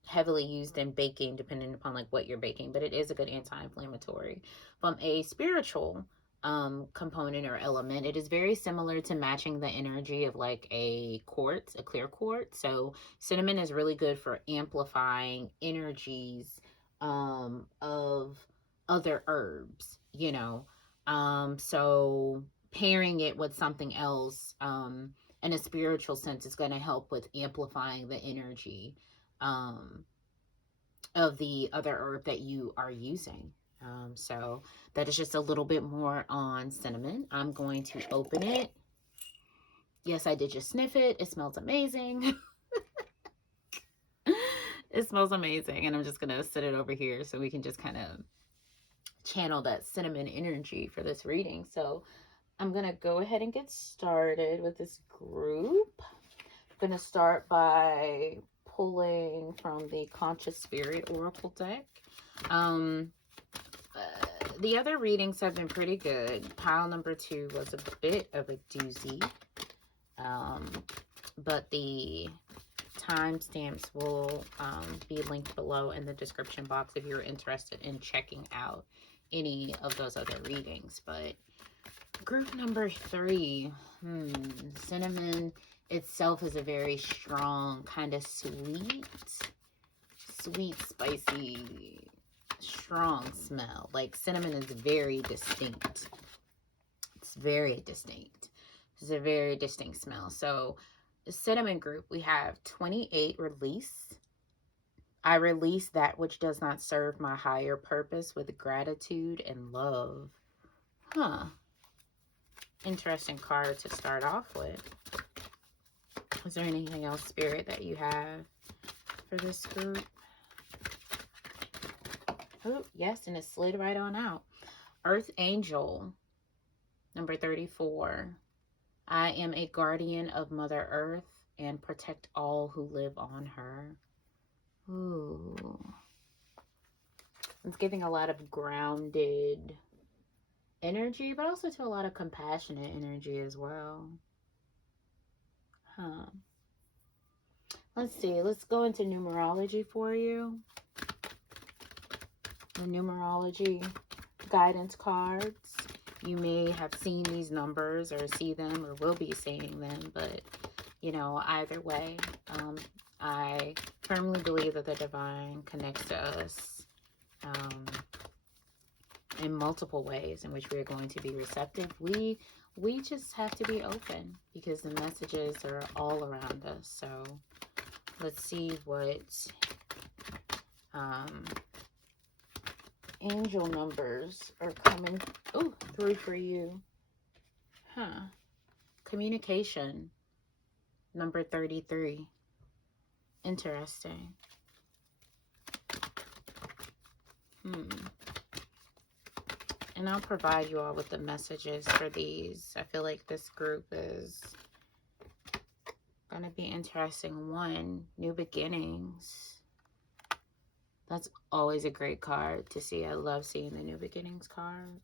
heavily used in baking, depending upon like what you're baking, but it is a good anti-inflammatory. From a spiritual component or element. It is very similar to matching the energy of like a quartz, a clear quartz. So cinnamon is really good for amplifying energies of other herbs, you know. So pairing it with something else in a spiritual sense is going to help with amplifying the energy um of the other herb that you are using. So that is just a little bit more on cinnamon. I'm going to open it. Yes, I did just sniff it. It smells amazing. It smells amazing. And I'm just going to set it over here so we can just kind of channel that cinnamon energy for this reading. So I'm going to go ahead and get started with this group. I'm going to start by pulling from the Conscious Spirit Oracle deck. The other readings have been pretty good. Pile number 2 was a bit of a doozy. But the timestamps will be linked below in the description box if you're interested in checking out any of those other readings. But group number 3, cinnamon itself is a very strong, kind of sweet, spicy, strong smell. Like cinnamon is very distinct. It's very distinct. It's a very distinct smell. So the cinnamon group, we have 28, release. I release that which does not serve my higher purpose with gratitude and love. Interesting card to start off with. Is there anything else, Spirit, that you have for this group? Oh, yes, and it slid right on out. Earth Angel, number 34. I am a guardian of Mother Earth and protect all who live on her. Ooh. It's giving a lot of grounded energy, but also to a lot of compassionate energy as well. Let's see. Let's go into numerology for you. The numerology guidance cards. You may have seen these numbers or see them or will be seeing them, but, you know, either way, I firmly believe that the divine connects to us in multiple ways in which we are going to be receptive. We just have to be open because the messages are all around us. So let's see what angel numbers are coming through for you. Communication, number 33. Interesting. And I'll provide you all with the messages for these. I feel like this group is going to be interesting. 1, new beginnings. That's always a great card to see. I love seeing the new beginnings card.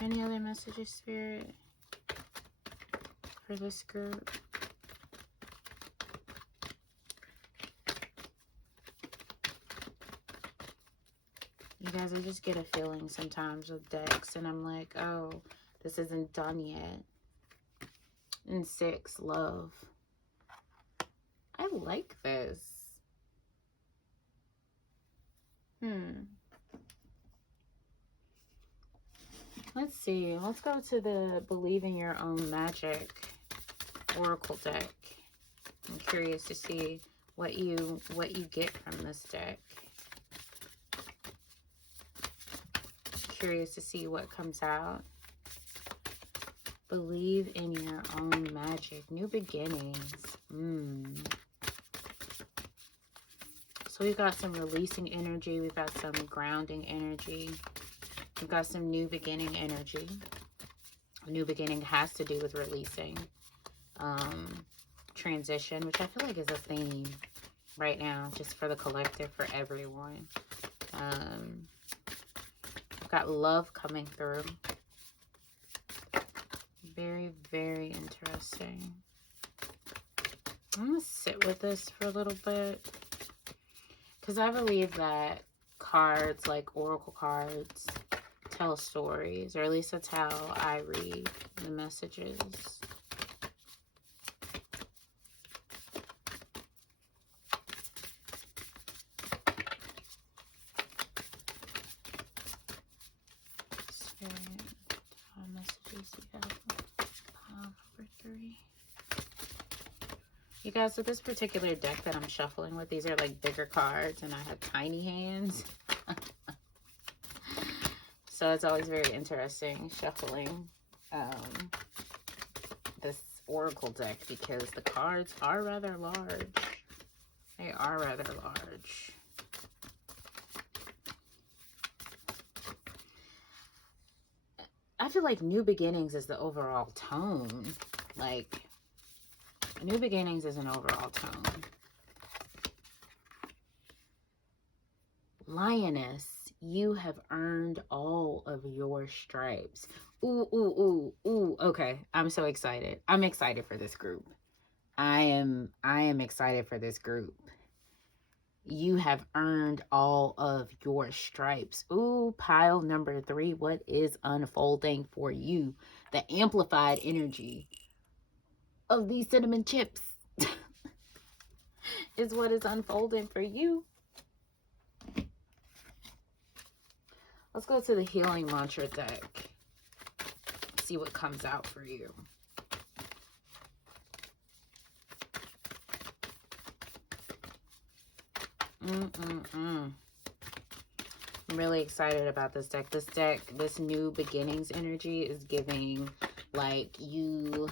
Any other messages, Spirit, for this group? You guys, I just get a feeling sometimes with decks, and I'm like, oh, this isn't done yet. And 6, love. I like this. Let's see. Let's go to the Believe in Your Own Magic Oracle deck. I'm curious to see what you get from this deck. Curious to see what comes out. Believe in your own magic. New beginnings. So we've got some releasing energy. We've got some grounding energy. We've got some new beginning energy. A new beginning has to do with releasing. Transition, which I feel like is a theme right now, just for the collective, for everyone. We've got love coming through. Very, very interesting. I'm going to sit with this for a little bit, because I believe that cards, like oracle cards, tell stories, or at least that's how I read the messages. Spirit, messages you have. Pile number 3. You guys, with this particular deck that I'm shuffling with, these are like bigger cards and I have tiny hands. So it's always very interesting shuffling this oracle deck because the cards are rather large. They are rather large. I feel like new beginnings is the overall tone. Like, new beginnings is an overall tone. Lioness, you have earned all of your stripes. Ooh, ooh, ooh, ooh. Okay, I'm so excited. I'm excited for this group. I am excited for this group. You have earned all of your stripes. Ooh, pile number 3. What is unfolding for you? The amplified energy of these cinnamon chips is what is unfolding for you. Let's go to the healing mantra deck. See what comes out for you. I'm really excited about this deck. This new beginnings energy is giving like you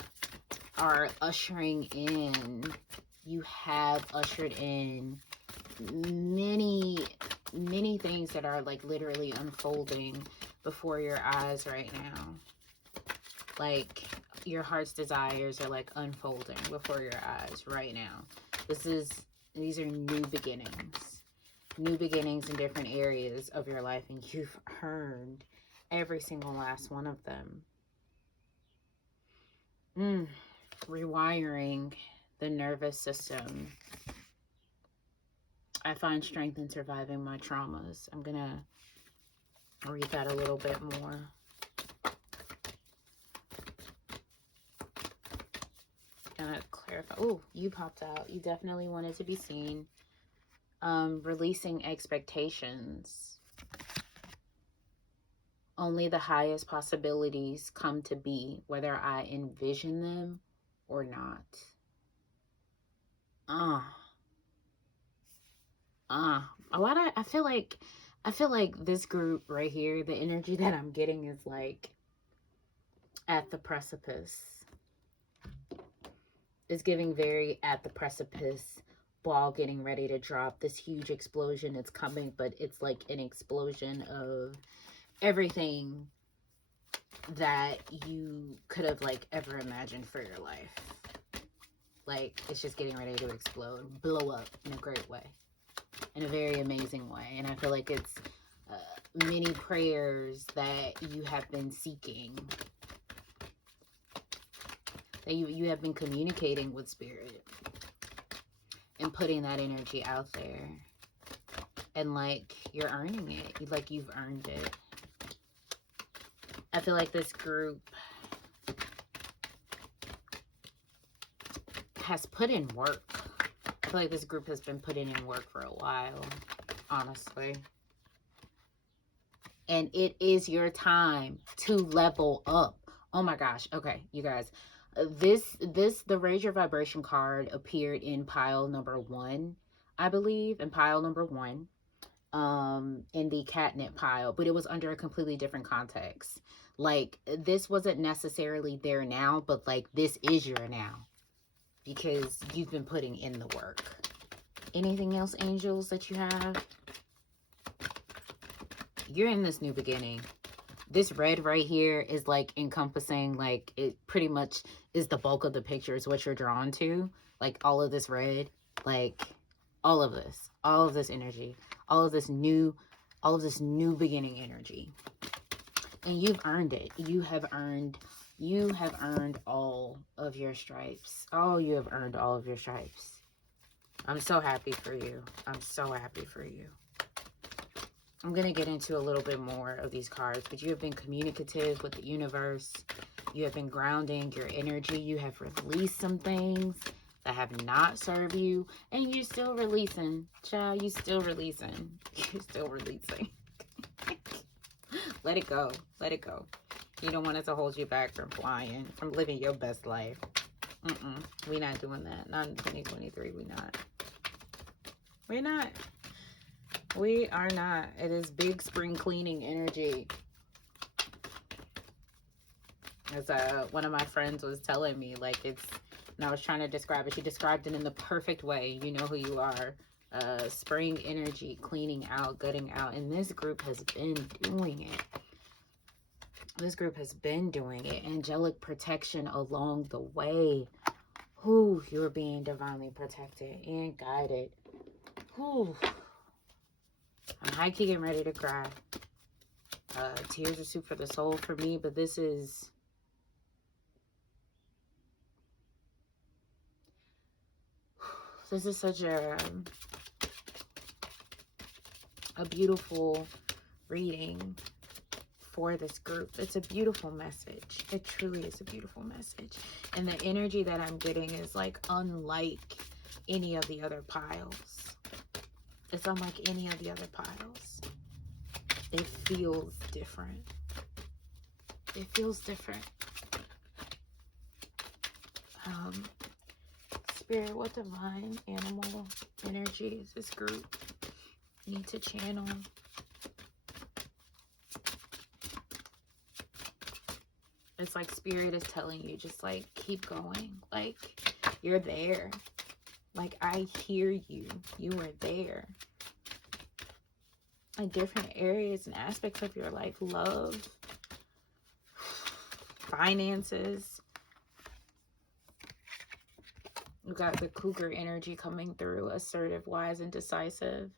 are ushering in, you have ushered in many things that are like literally unfolding before your eyes right now. Like your heart's desires are like unfolding before your eyes right now. These are new beginnings. New beginnings in different areas of your life, and you've earned every single last one of them. Rewiring the nervous system. I find strength in surviving my traumas. I'm gonna read that a little bit more. Gonna clarify. Oh, you popped out. You definitely wanted to be seen. Releasing expectations. Only the highest possibilities come to be, whether I envision them or not. I feel like this group right here, the energy that I'm getting is like at the precipice. It's giving very at the precipice, ball getting ready to drop, this huge explosion. It's coming, but it's like an explosion of everything that you could have like ever imagined for your life. Like it's just getting ready to explode, blow up in a great way, in a very amazing way. And I feel like it's many prayers that you have been seeking, that you have been communicating with spirit and putting that energy out there, and like you're earning it. Like you've earned it. I feel like this group has put in work. I feel like this group has been putting in work for a while, honestly. And it is your time to level up. Oh my gosh. Okay, you guys. The Raise Your Vibration card appeared in pile number 1, I believe, in pile number 1, in the catnip pile, but it was under a completely different context. Like, this wasn't necessarily there now, but like, this is your now, because you've been putting in the work. Anything else, angels, that you have? You're in this new beginning. This red right here is like encompassing, like it pretty much is the bulk of the picture, is what you're drawn to. Like all of this red, like all of this energy, all of this new beginning energy. And you've earned it. You have earned all of your stripes. Oh, you have earned all of your stripes. I'm so happy for you. I'm so happy for you. I'm going to get into a little bit more of these cards, but you have been communicative with the universe. You have been grounding your energy. You have released some things that have not served you, and you're still releasing. Child, you're still releasing. You're still releasing. Let it go. Let it go. You don't want it to hold you back from flying, from living your best life. We're not doing that. Not in 2023. We're not. We're not. We are not. It is big spring cleaning energy. As one of my friends was telling me, like, it's, and I was trying to describe it. She described it in the perfect way. You know who you are. Spring energy, cleaning out, gutting out. And this group has been doing it. This group has been doing it. Angelic protection along the way. Whew, you're being divinely protected and guided. Whew. I'm high-key getting ready to cry. Tears are soup for the soul for me, but this is... This is such a beautiful reading for this group. It's a beautiful message. It truly is a beautiful message. And the energy that I'm getting is like unlike any of the other piles. It's unlike any of the other piles. It feels different. It feels different. Spirit, what divine animal energy is this group need to channel? It's like Spirit is telling you, just like, keep going. Like, you're there. Like, I hear you. You are there. In different areas and aspects of your life. Love. Finances. You got the cougar energy coming through. Assertive, wise, and decisive.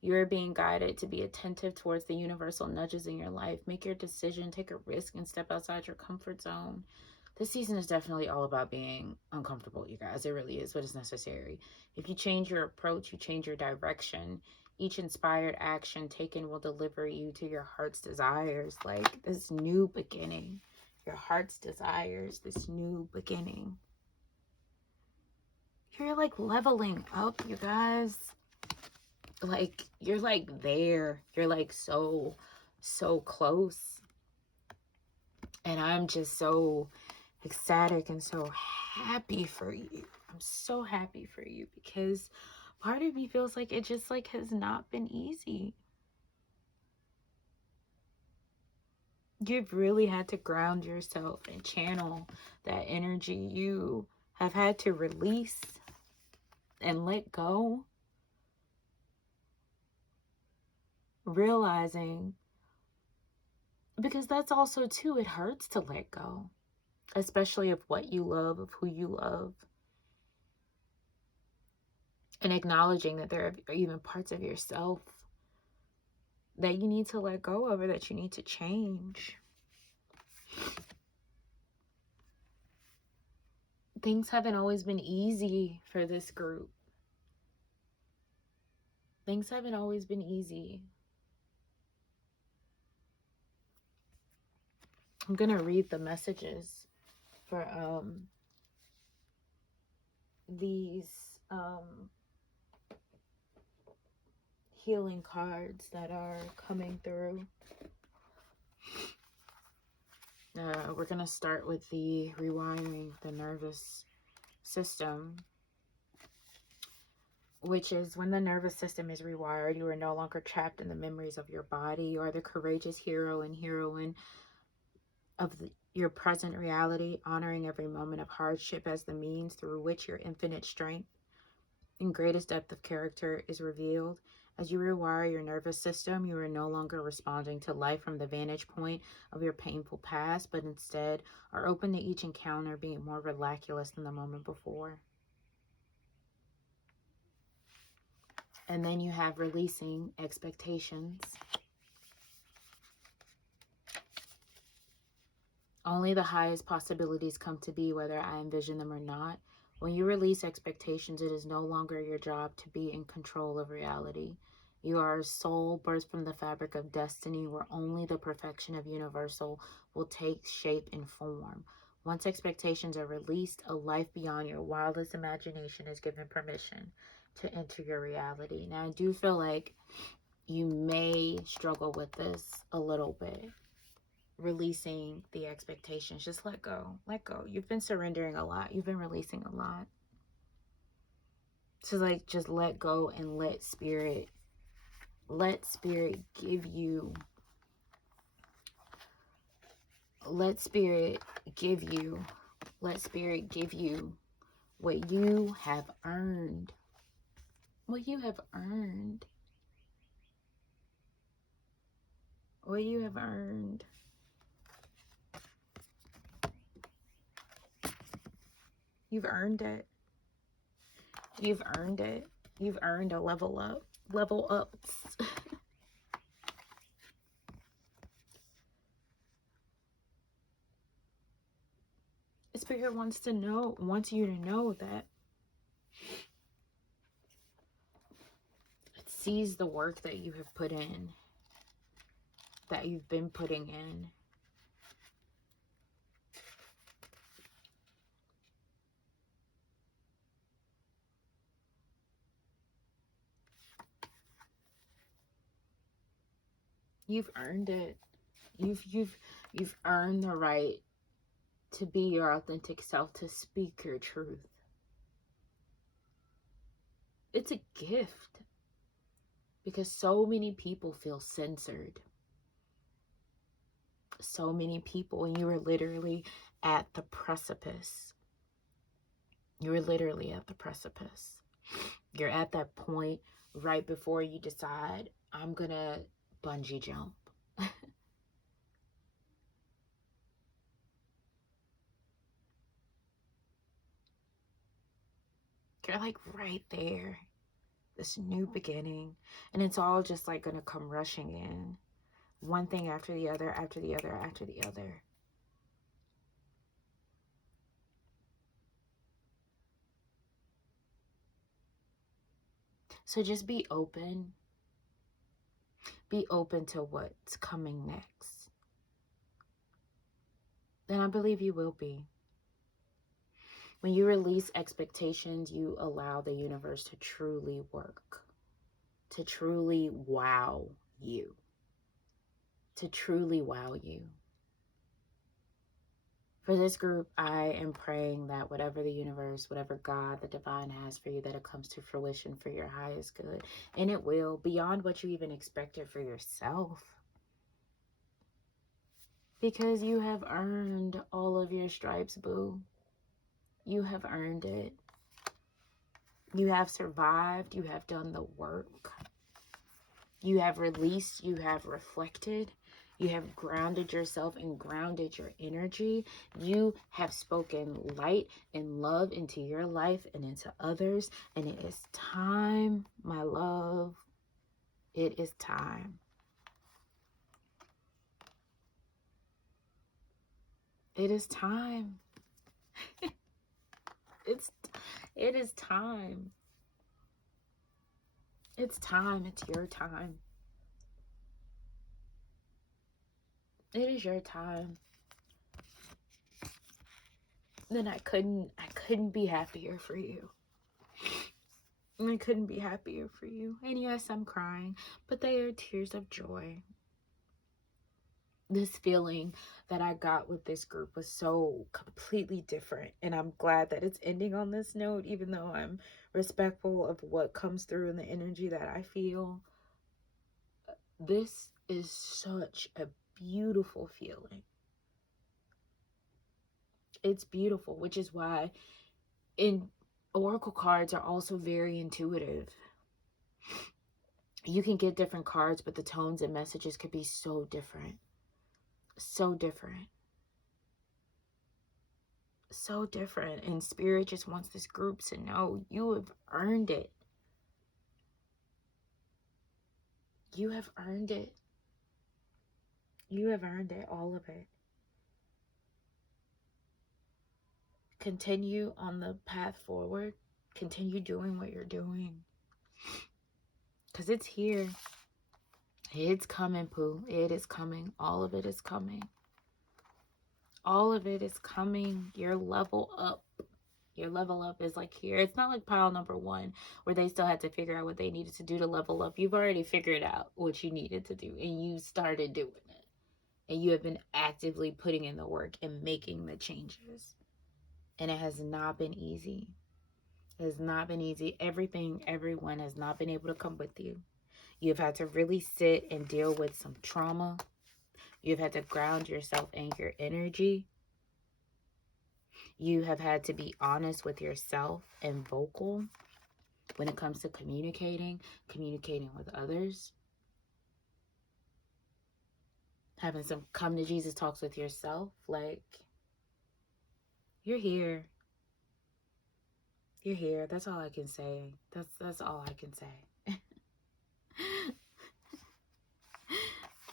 You're being guided to be attentive towards the universal nudges in your life. Make your decision, take a risk, and step outside your comfort zone. This season is definitely all about being uncomfortable, you guys. It really is, but it's necessary. If you change your approach, you change your direction. Each inspired action taken will deliver you to your heart's desires. Like this new beginning. Your heart's desires, this new beginning. You're like leveling up, you guys. Like, you're like there. You're like so close. And I'm just so ecstatic and so happy for you. I'm so happy for you because part of me feels like it just like has not been easy. You've really had to ground yourself and channel that energy. You have had to release and let go. Realizing, because that's also too, it hurts to let go, especially of what you love, of who you love, and acknowledging that there are even parts of yourself that you need to let go of or that you need to change. Things haven't always been easy for this group. Things haven't always been easy. I'm going to read the messages for these healing cards that are coming through. We're going to start with the rewiring the nervous system, which is when the nervous system is rewired, you are no longer trapped in the memories of your body. You are the courageous hero and heroine of your present reality, honoring every moment of hardship as the means through which your infinite strength and greatest depth of character is revealed. As you rewire your nervous system, you are no longer responding to life from the vantage point of your painful past, but instead are open to each encounter being more miraculous than the moment before. And then you have releasing expectations. Only the highest possibilities come to be, whether I envision them or not. When you release expectations, it is no longer your job to be in control of reality. You are a soul birthed from the fabric of destiny, where only the perfection of universal will take shape and form. Once expectations are released, a life beyond your wildest imagination is given permission to enter your reality. Now, I do feel like you may struggle with this a little bit. Releasing the expectations. Just let go. Let go. You've been surrendering a lot. You've been releasing a lot. So, like, just let go and let spirit give you, let spirit give you what you have earned. What you have earned. What you have earned. You've earned it. You've earned it. You've earned a level up. Level ups. Spirit wants you to know that it sees the work that you have put in, that you've been putting in. You've earned it. You've earned the right to be your authentic self, to speak your truth. It's a gift because so many people feel censored. So many people, and you are literally at the precipice. You are literally at the precipice. You're at that point right before you decide, I'm gonna bungee jump. You're like right there. This new beginning. And it's all just like gonna come rushing in. One thing after the other, after the other, after the other. So just be open. Be open to what's coming next. Then I believe you will be. When you release expectations, you allow the universe to truly work, to truly wow you, to truly wow you. For this group, I am praying that whatever the universe, whatever God, the divine has for you, that it comes to fruition for your highest good. And it will, beyond what you even expected for yourself. Because you have earned all of your stripes, boo. You have earned it. You have survived. You have done the work. You have released. You have reflected. You have grounded yourself and grounded your energy. You have spoken light and love into your life and into others. And it is time, my love. It is time. It is time. It is time. It's time. It's your time. It is your time. Then I couldn't be happier for you. I couldn't be happier for you. And yes, I'm crying, but they are tears of joy. This feeling that I got with this group was so completely different. And I'm glad that it's ending on this note, even though I'm respectful of what comes through and the energy that I feel. This is such a beautiful feeling. It's beautiful, which is why oracle cards are also very intuitive. You can get different cards, but the tones and messages could be so different. So different. So different. And spirit just wants this group to know you have earned it. You have earned it. You have earned it, all of it. Continue on the path forward. Continue doing what you're doing. Because it's here. It's coming, Pooh. It is coming. All of it is coming. All of it is coming. Your level up. Your level up is like here. It's not like pile number one where they still had to figure out what they needed to do to level up. You've already figured out what you needed to do and you started doing it. And you have been actively putting in the work and making the changes. And it has not been easy. It has not been easy. Everyone has not been able to come with you. You've had to really sit and deal with some trauma. You've had to ground yourself and your energy. You have had to be honest with yourself and vocal when it comes to communicating with others. Having some come to Jesus talks with yourself. Like, you're here. You're here. That's all I can say. That's all I can say.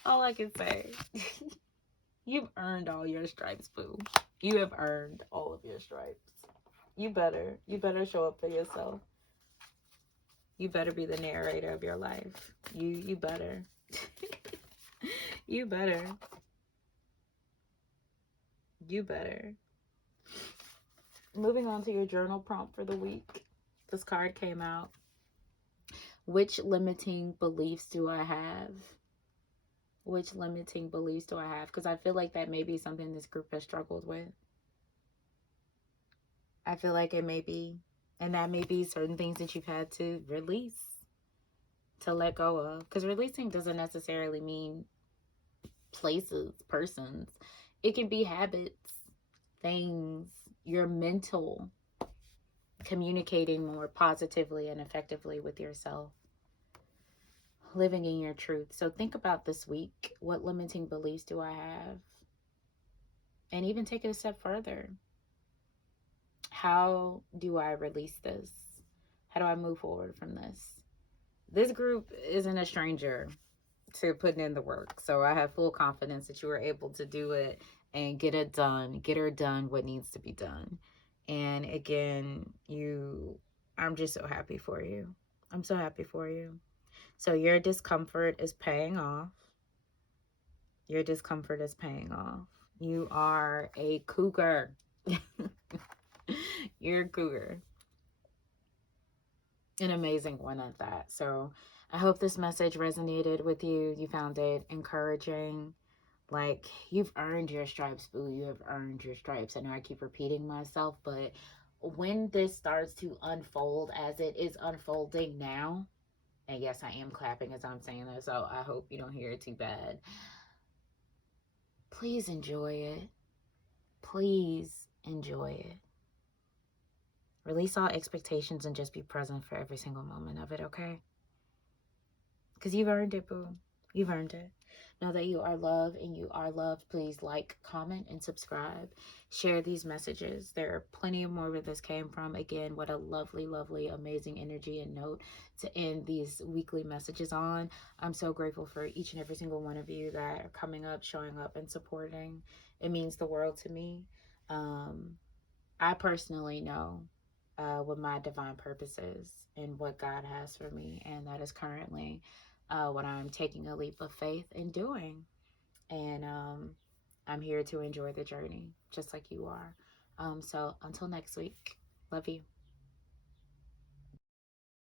All I can say. You've earned all your stripes, boo. You have earned all of your stripes. You better show up for yourself. You better be the narrator of your life. You better. You better. You better. Moving on to your journal prompt for the week. This card came out. Which limiting beliefs do I have? Which limiting beliefs do I have? Because I feel like that may be something this group has struggled with. I feel like it may be. And that may be certain things that you've had to release, to let go of. Because releasing doesn't necessarily mean places, persons. It can be habits, things, your mental, communicating more positively and effectively with yourself, living in your truth. So think about this week. What limiting beliefs do I have? And even take it a step further. How do I release this? How do I move forward from this? This group isn't a stranger to putting in the work. So I have full confidence that you were able to do it and get it done, get her done what needs to be done. And again, I'm just so happy for you. I'm so happy for you. So your discomfort is paying off. Your discomfort is paying off. You are a cougar. You're a cougar. An amazing one at that. So I hope this message resonated with you. You found it encouraging. Like, you've earned your stripes, boo. You have earned your stripes. I know I keep repeating myself, but when this starts to unfold as it is unfolding now, and yes, I am clapping as I'm saying this, so I hope you don't hear it too bad. Please enjoy it. Please enjoy it. Release all expectations and just be present for every single moment of it, okay? Because you've earned it, boo. You've earned it. Know that you are loved and you are loved. Please like, comment, and subscribe. Share these messages. There are plenty more where this came from. Again, what a lovely, lovely, amazing energy and note to end these weekly messages on. I'm so grateful for each and every single one of you that are coming up, showing up, and supporting. It means the world to me. I personally know what my divine purpose is and what God has for me. And that is currently what I'm taking a leap of faith in doing. And I'm here to enjoy the journey, just like you are. So until next week, love you.